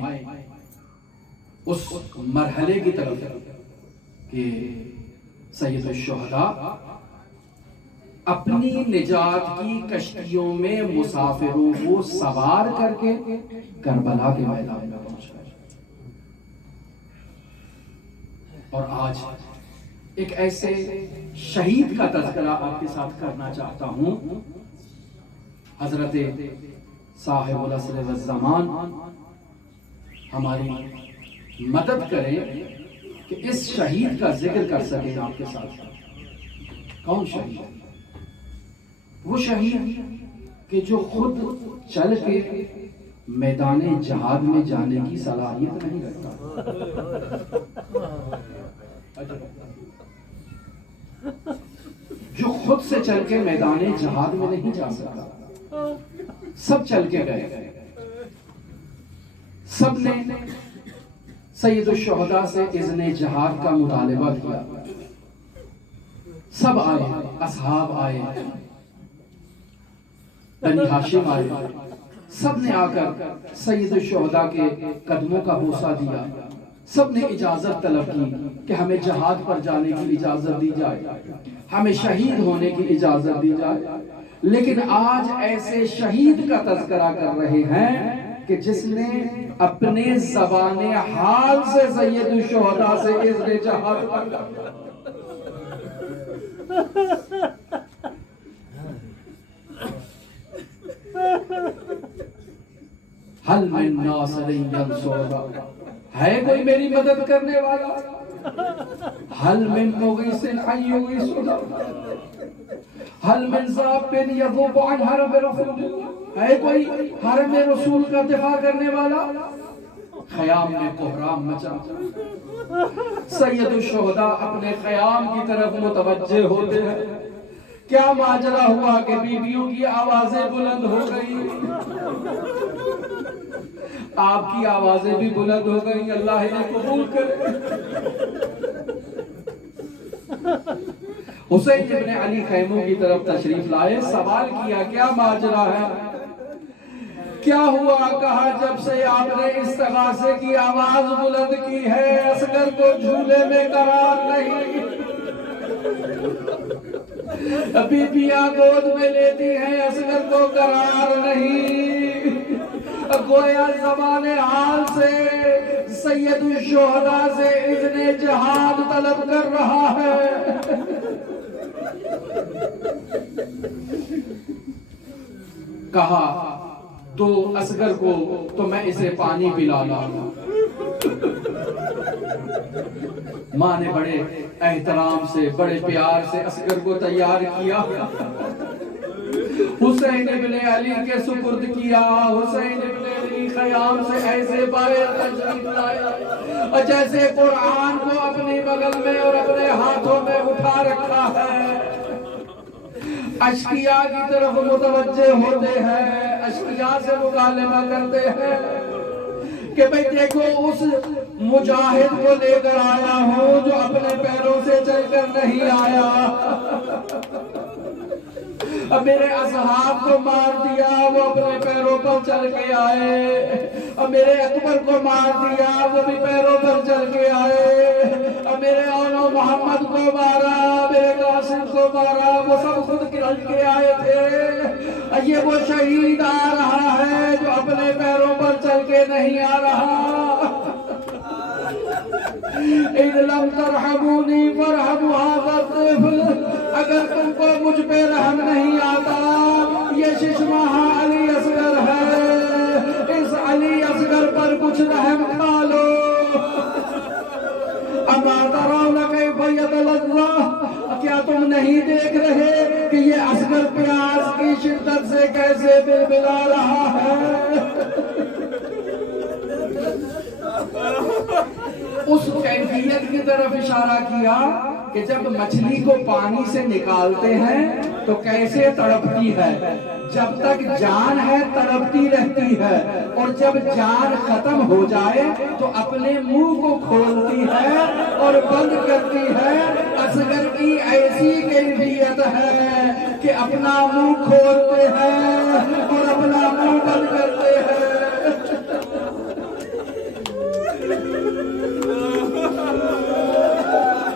اس مرحلے کی طرف کہ سید الشہداء اپنی نجات کی کشتیوں میں مسافروں کو سوار کر کے کربلا کے میدان میں پہنچ گئے. اور آج ایک ایسے شہید کا تذکرہ آپ کے ساتھ کرنا چاہتا ہوں. حضرت صاحب العصر والزمان ہماری مدد کریں کہ اس شہید کا ذکر کر سکیں آپ کے ساتھ. کون شہید ہے؟ وہ شہید کہ جو خود چل کے میدان جہاد میں جانے کی صلاحیت نہیں رکھتا, جو خود سے چل کے میدان جہاد میں نہیں جا سکا، سب چل کے گئے، سب نے سید الشہداء سے اذن جہاد کا مطالبہ کیا، سب آئے، اصحاب آئے، بنی ہاشم آئے، سب نے آ کر سید الشہداء کے قدموں کا بوسہ دیا، سب نے اجازت طلب کی کہ ہمیں جہاد پر جانے کی اجازت دی جائے، ہمیں شہید ہونے کی اجازت دی جائے۔ لیکن آج ایسے شہید کا تذکرہ کر رہے ہیں کہ جس نے اپنے زبان حال سے سید الشہداء سے اذن جہاد مانگا۔ حل من ناصر ینصرنا، ہے کوئی میری مدد کرنے والا؟ حل من مغیث یغیثنا، حل من ذاب یذوب عن حرم رسول اللہ، ہے کوئی حرم رسول کا دفاع کرنے والا؟ خیام میں کوہرام مچا، سید الشہداء اپنے خیام کی طرف متوجہ ہوتے ہیں۔ کیا ماجرا ہوا کہ بیویوں کی آوازیں بلند ہو گئی، آپ کی آوازیں بھی بلند ہو گئی، اللہ انہیں قبول کرے۔ حسین ابن علی خیموں کی طرف تشریف لائے، سوال کیا کیا ماجرا ہے، کیا ہوا؟ کہا جب سے آپ نے استغاثے کی آواز بلند کی ہے، اصغر کو جھولے میں قرار نہیں، بیبیاں گود میں لیتی ہیں، اصغر کو قرار نہیں۔ گویا زبان حال سے سید الشہداء سے اذن جہاد طلب کر رہا ہے۔ کہا تو اصغر کو تو میں اسے پانی پلانا۔ ماں نے بڑے احترام سے، بڑے پیار سے اصغر کو تیار کیا، حسین ابن علی کے سپرد کیا۔ حسین ابن علی خیام سے ایسے باہر تشریف لایا جیسے قرآن کو اپنی بغل میں اور اپنے ہاتھوں میں اٹھا رکھا ہے۔ اشقیاء کی طرف متوجہ ہوتے ہیں، اشقیاء سے مکالمہ کرتے ہیں کہ بھئی دیکھو اس مجاہد کو لے کر آیا ہوں جو اپنے پیروں سے چل کر نہیں آیا، اب میرے اصحاب کو مار دیا، وہ اپنے پیروں پر چل کے آئے، اب میرے اکبر کو مار دیا، وہ بھی پیروں پر چل کے آئے، اب میرے اولو محمد کو مارا، میرے قاسم کو مارا، وہ سب خود چل کے آئے تھے۔ یہ وہ شہید آ رہا ہے جو اپنے پیروں پر چل کے نہیں آ رہا۔ اِن لم ترحمونی فرحموا هذا الطفل، اگر تم کو مجھ پہ رحم نہیں آتا، یہ ششماہ علی اصغر ہے، اس علی اصغر پر کچھ رحم کھا لو۔ اما ترون کیف یتلظی، کیا تم نہیں دیکھ رہے کہ یہ اصغر پیاس کی شدت سے کیسے بلبلا رہا ہے؟ اس کیفیت کی طرف اشارہ کیا کہ جب مچھلی کو پانی سے نکالتے ہیں تو کیسے تڑپتی ہے، جب تک جان ہے تڑپتی رہتی ہے، اور جب جان ختم ہو جائے تو اپنے منہ کو کھولتی ہے اور بند کرتی ہے۔ اصغر کی ایسی کیفیت ہے کہ اپنا منہ کھولتے ہیں اور اپنا منہ بند کرتے ہیں۔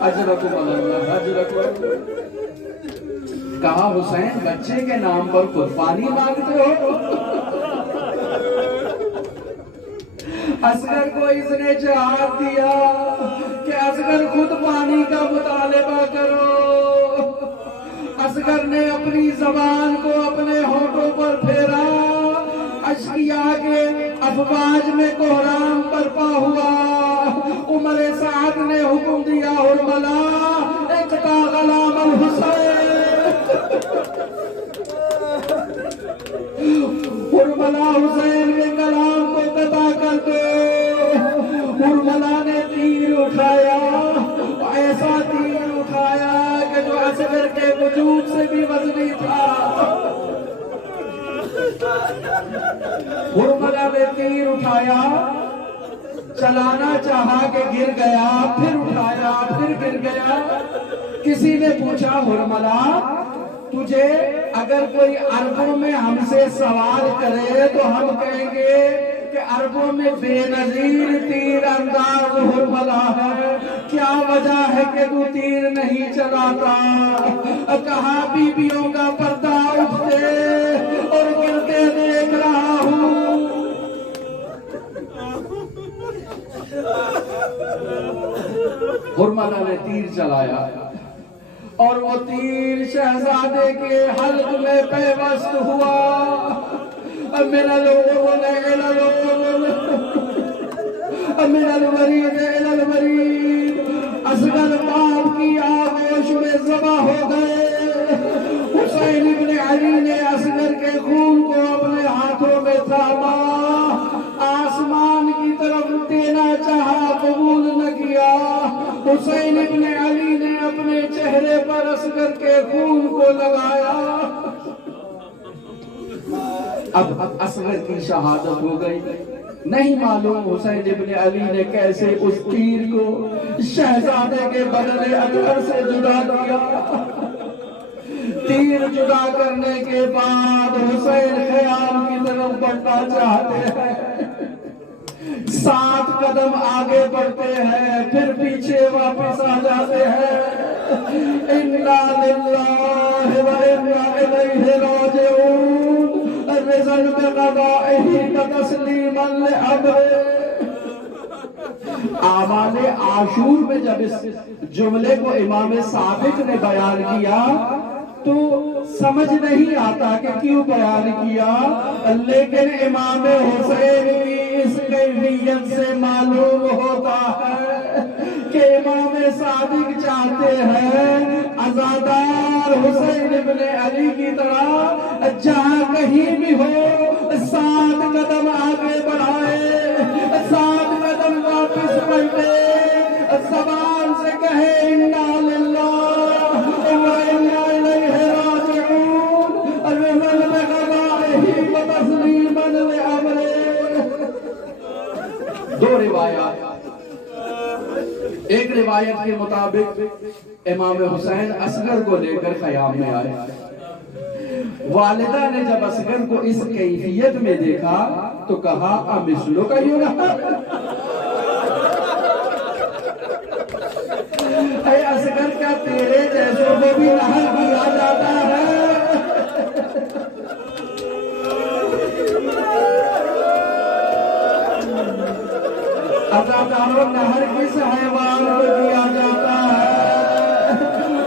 اجرکم اللہ اجرکم۔ کہا حسین بچے کے نام پر قربانی مانگتے ہو؟ اصغر کو اس نے جہاد دیا کہ اصغر خود پانی کا مطالبہ کرو۔ اصغر نے اپنی زبان کو اپنے ہونٹوں پر پھیرا، اشقیاء کے افواج میں کوہرام برپا ہوا۔ عمر سعد نے حکم دیا، حرملا اقطع غلام الحسین، حرملا حسین کے کلام کو قطع کر دو۔ حرملا نے تیر اٹھایا، ایسا تیر اٹھایا کہ جو اصغر کے وجود سے بھی وزنی تھا۔ ہرملہ نے تیر اٹھایا، چلانا چاہا کہ گر گیا، پھر اٹھایا پھر گر گیا۔ کسی نے پوچھا ہرملہ تجھے اگر کوئی عربوں میں ہم سے سوال کرے تو ہم کہیں گے کہ عربوں میں بے نظیر تیر انداز ہرملہ ہے، کیا وجہ ہے کہ تو تیر نہیں چلاتا؟ کہا بیویوں کا پردہ اٹھتے اور گرتے دیکھ رہا ہوں۔ ہرملہ نے تیر چلایا اور وہ تیر شہزادے کے حلق میں پیوست ہوا۔ من الأول إلى الأول من الورید إلى الورید، اصغر باپ کی آغوش میں ذبح ہو گئے۔ حسین ابن علی نے اصغر کے خون کو اپنے ہاتھوں میں تھاما، آسمان کی طرف دینا چاہا قبول نہ کیا۔ حسین ابن علی نے اپنے چہرے پر اصغر کے خون کو لگایا۔ اب اصغر کی شہادت ہو گئی، نہیں معلوم حسین ابن علی نے کیسے اس تیر کو شہزادے کے بدن اکبر سے جدا کیا۔ تیر جدا کرنے کے بعد حسین خیام کی طرف بڑھنا چاہتے ہیں، 7 قدم آگے بڑھتے ہیں پھر پیچھے واپس آ جاتے ہیں۔ اِنَّا لِلَّهِ وَإِنَّا إِلَيْهِ رَاجِعُونَ رِضًا بِقَضَائِهِ وَتَسْلِيمًا لِأَمْرِهِ۔ اعمال عاشور میں جب اس جملے کو امام صادق نے بیان کیا تو سمجھ نہیں آتا کہ کیوں بیان کیا، لیکن امام حسین کی اس کیفیت سے معلوم ہوتا ہے کہ امام صادق چاہتے ہیں عزادار حسین ابن علی کی طرح جہاں کہیں بھی ہو 7 قدم آگے بڑھائے، 7 قدم واپس پلٹے، زبان سے کہے اِنَّا لِلَّهِ وَإِنَّا إِلَيْهِ رَاجِعُونَ رِضًا بِقَضَائِهِ وَتَسْلِيمًا لِأَمْرِهِ۔ 2 روایات، ایک روایت کے مطابق امام حسین اصغر کو لے کر خیام میں آئے۔ والدہ نے جب اصغر کو اس کیفیت میں دیکھا تو کہا امثلک یونہر، اے اصغر کیا تیرے جیسوں کو بھی نہر کیا جاتا ہے؟ عزاداروں نہر کس حیوان کو کیا جاتا ہے؟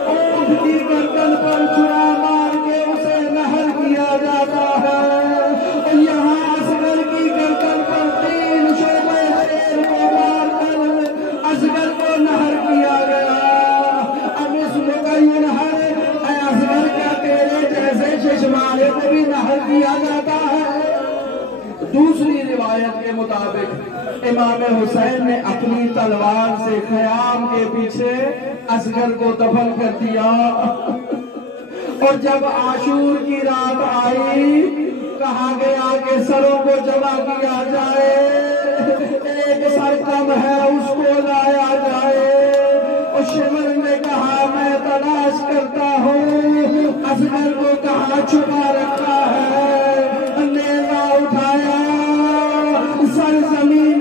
اونٹ کی گردن پر چھرا مار کے اسے نہر کیا جاتا ہے۔ یہاں اصغر کی گردن پر 3 شعبے شیر کو مار کر اصغر کو نہر کیا گیا۔ امثلک یونہر، اے اصغر کیا تیرے جیسے ششمالے کو بھی نہر کیا جاتا ہے؟ دوسری روایت کے مطابق امام حسین نے اپنی تلوار سے خیام کے پیچھے اصغر کو دفن کر دیا، اور جب عاشور کی رات آئی کہا گیا کہ سروں کو جمع کیا جائے، ایک سر کم ہے اس کو لایا جائے۔ اور شمر نے کہا میں تلاش کرتا ہوں، اصغر کو کہاں چھپا رکھا ہے؟ نیزہ اٹھایا، سر زمین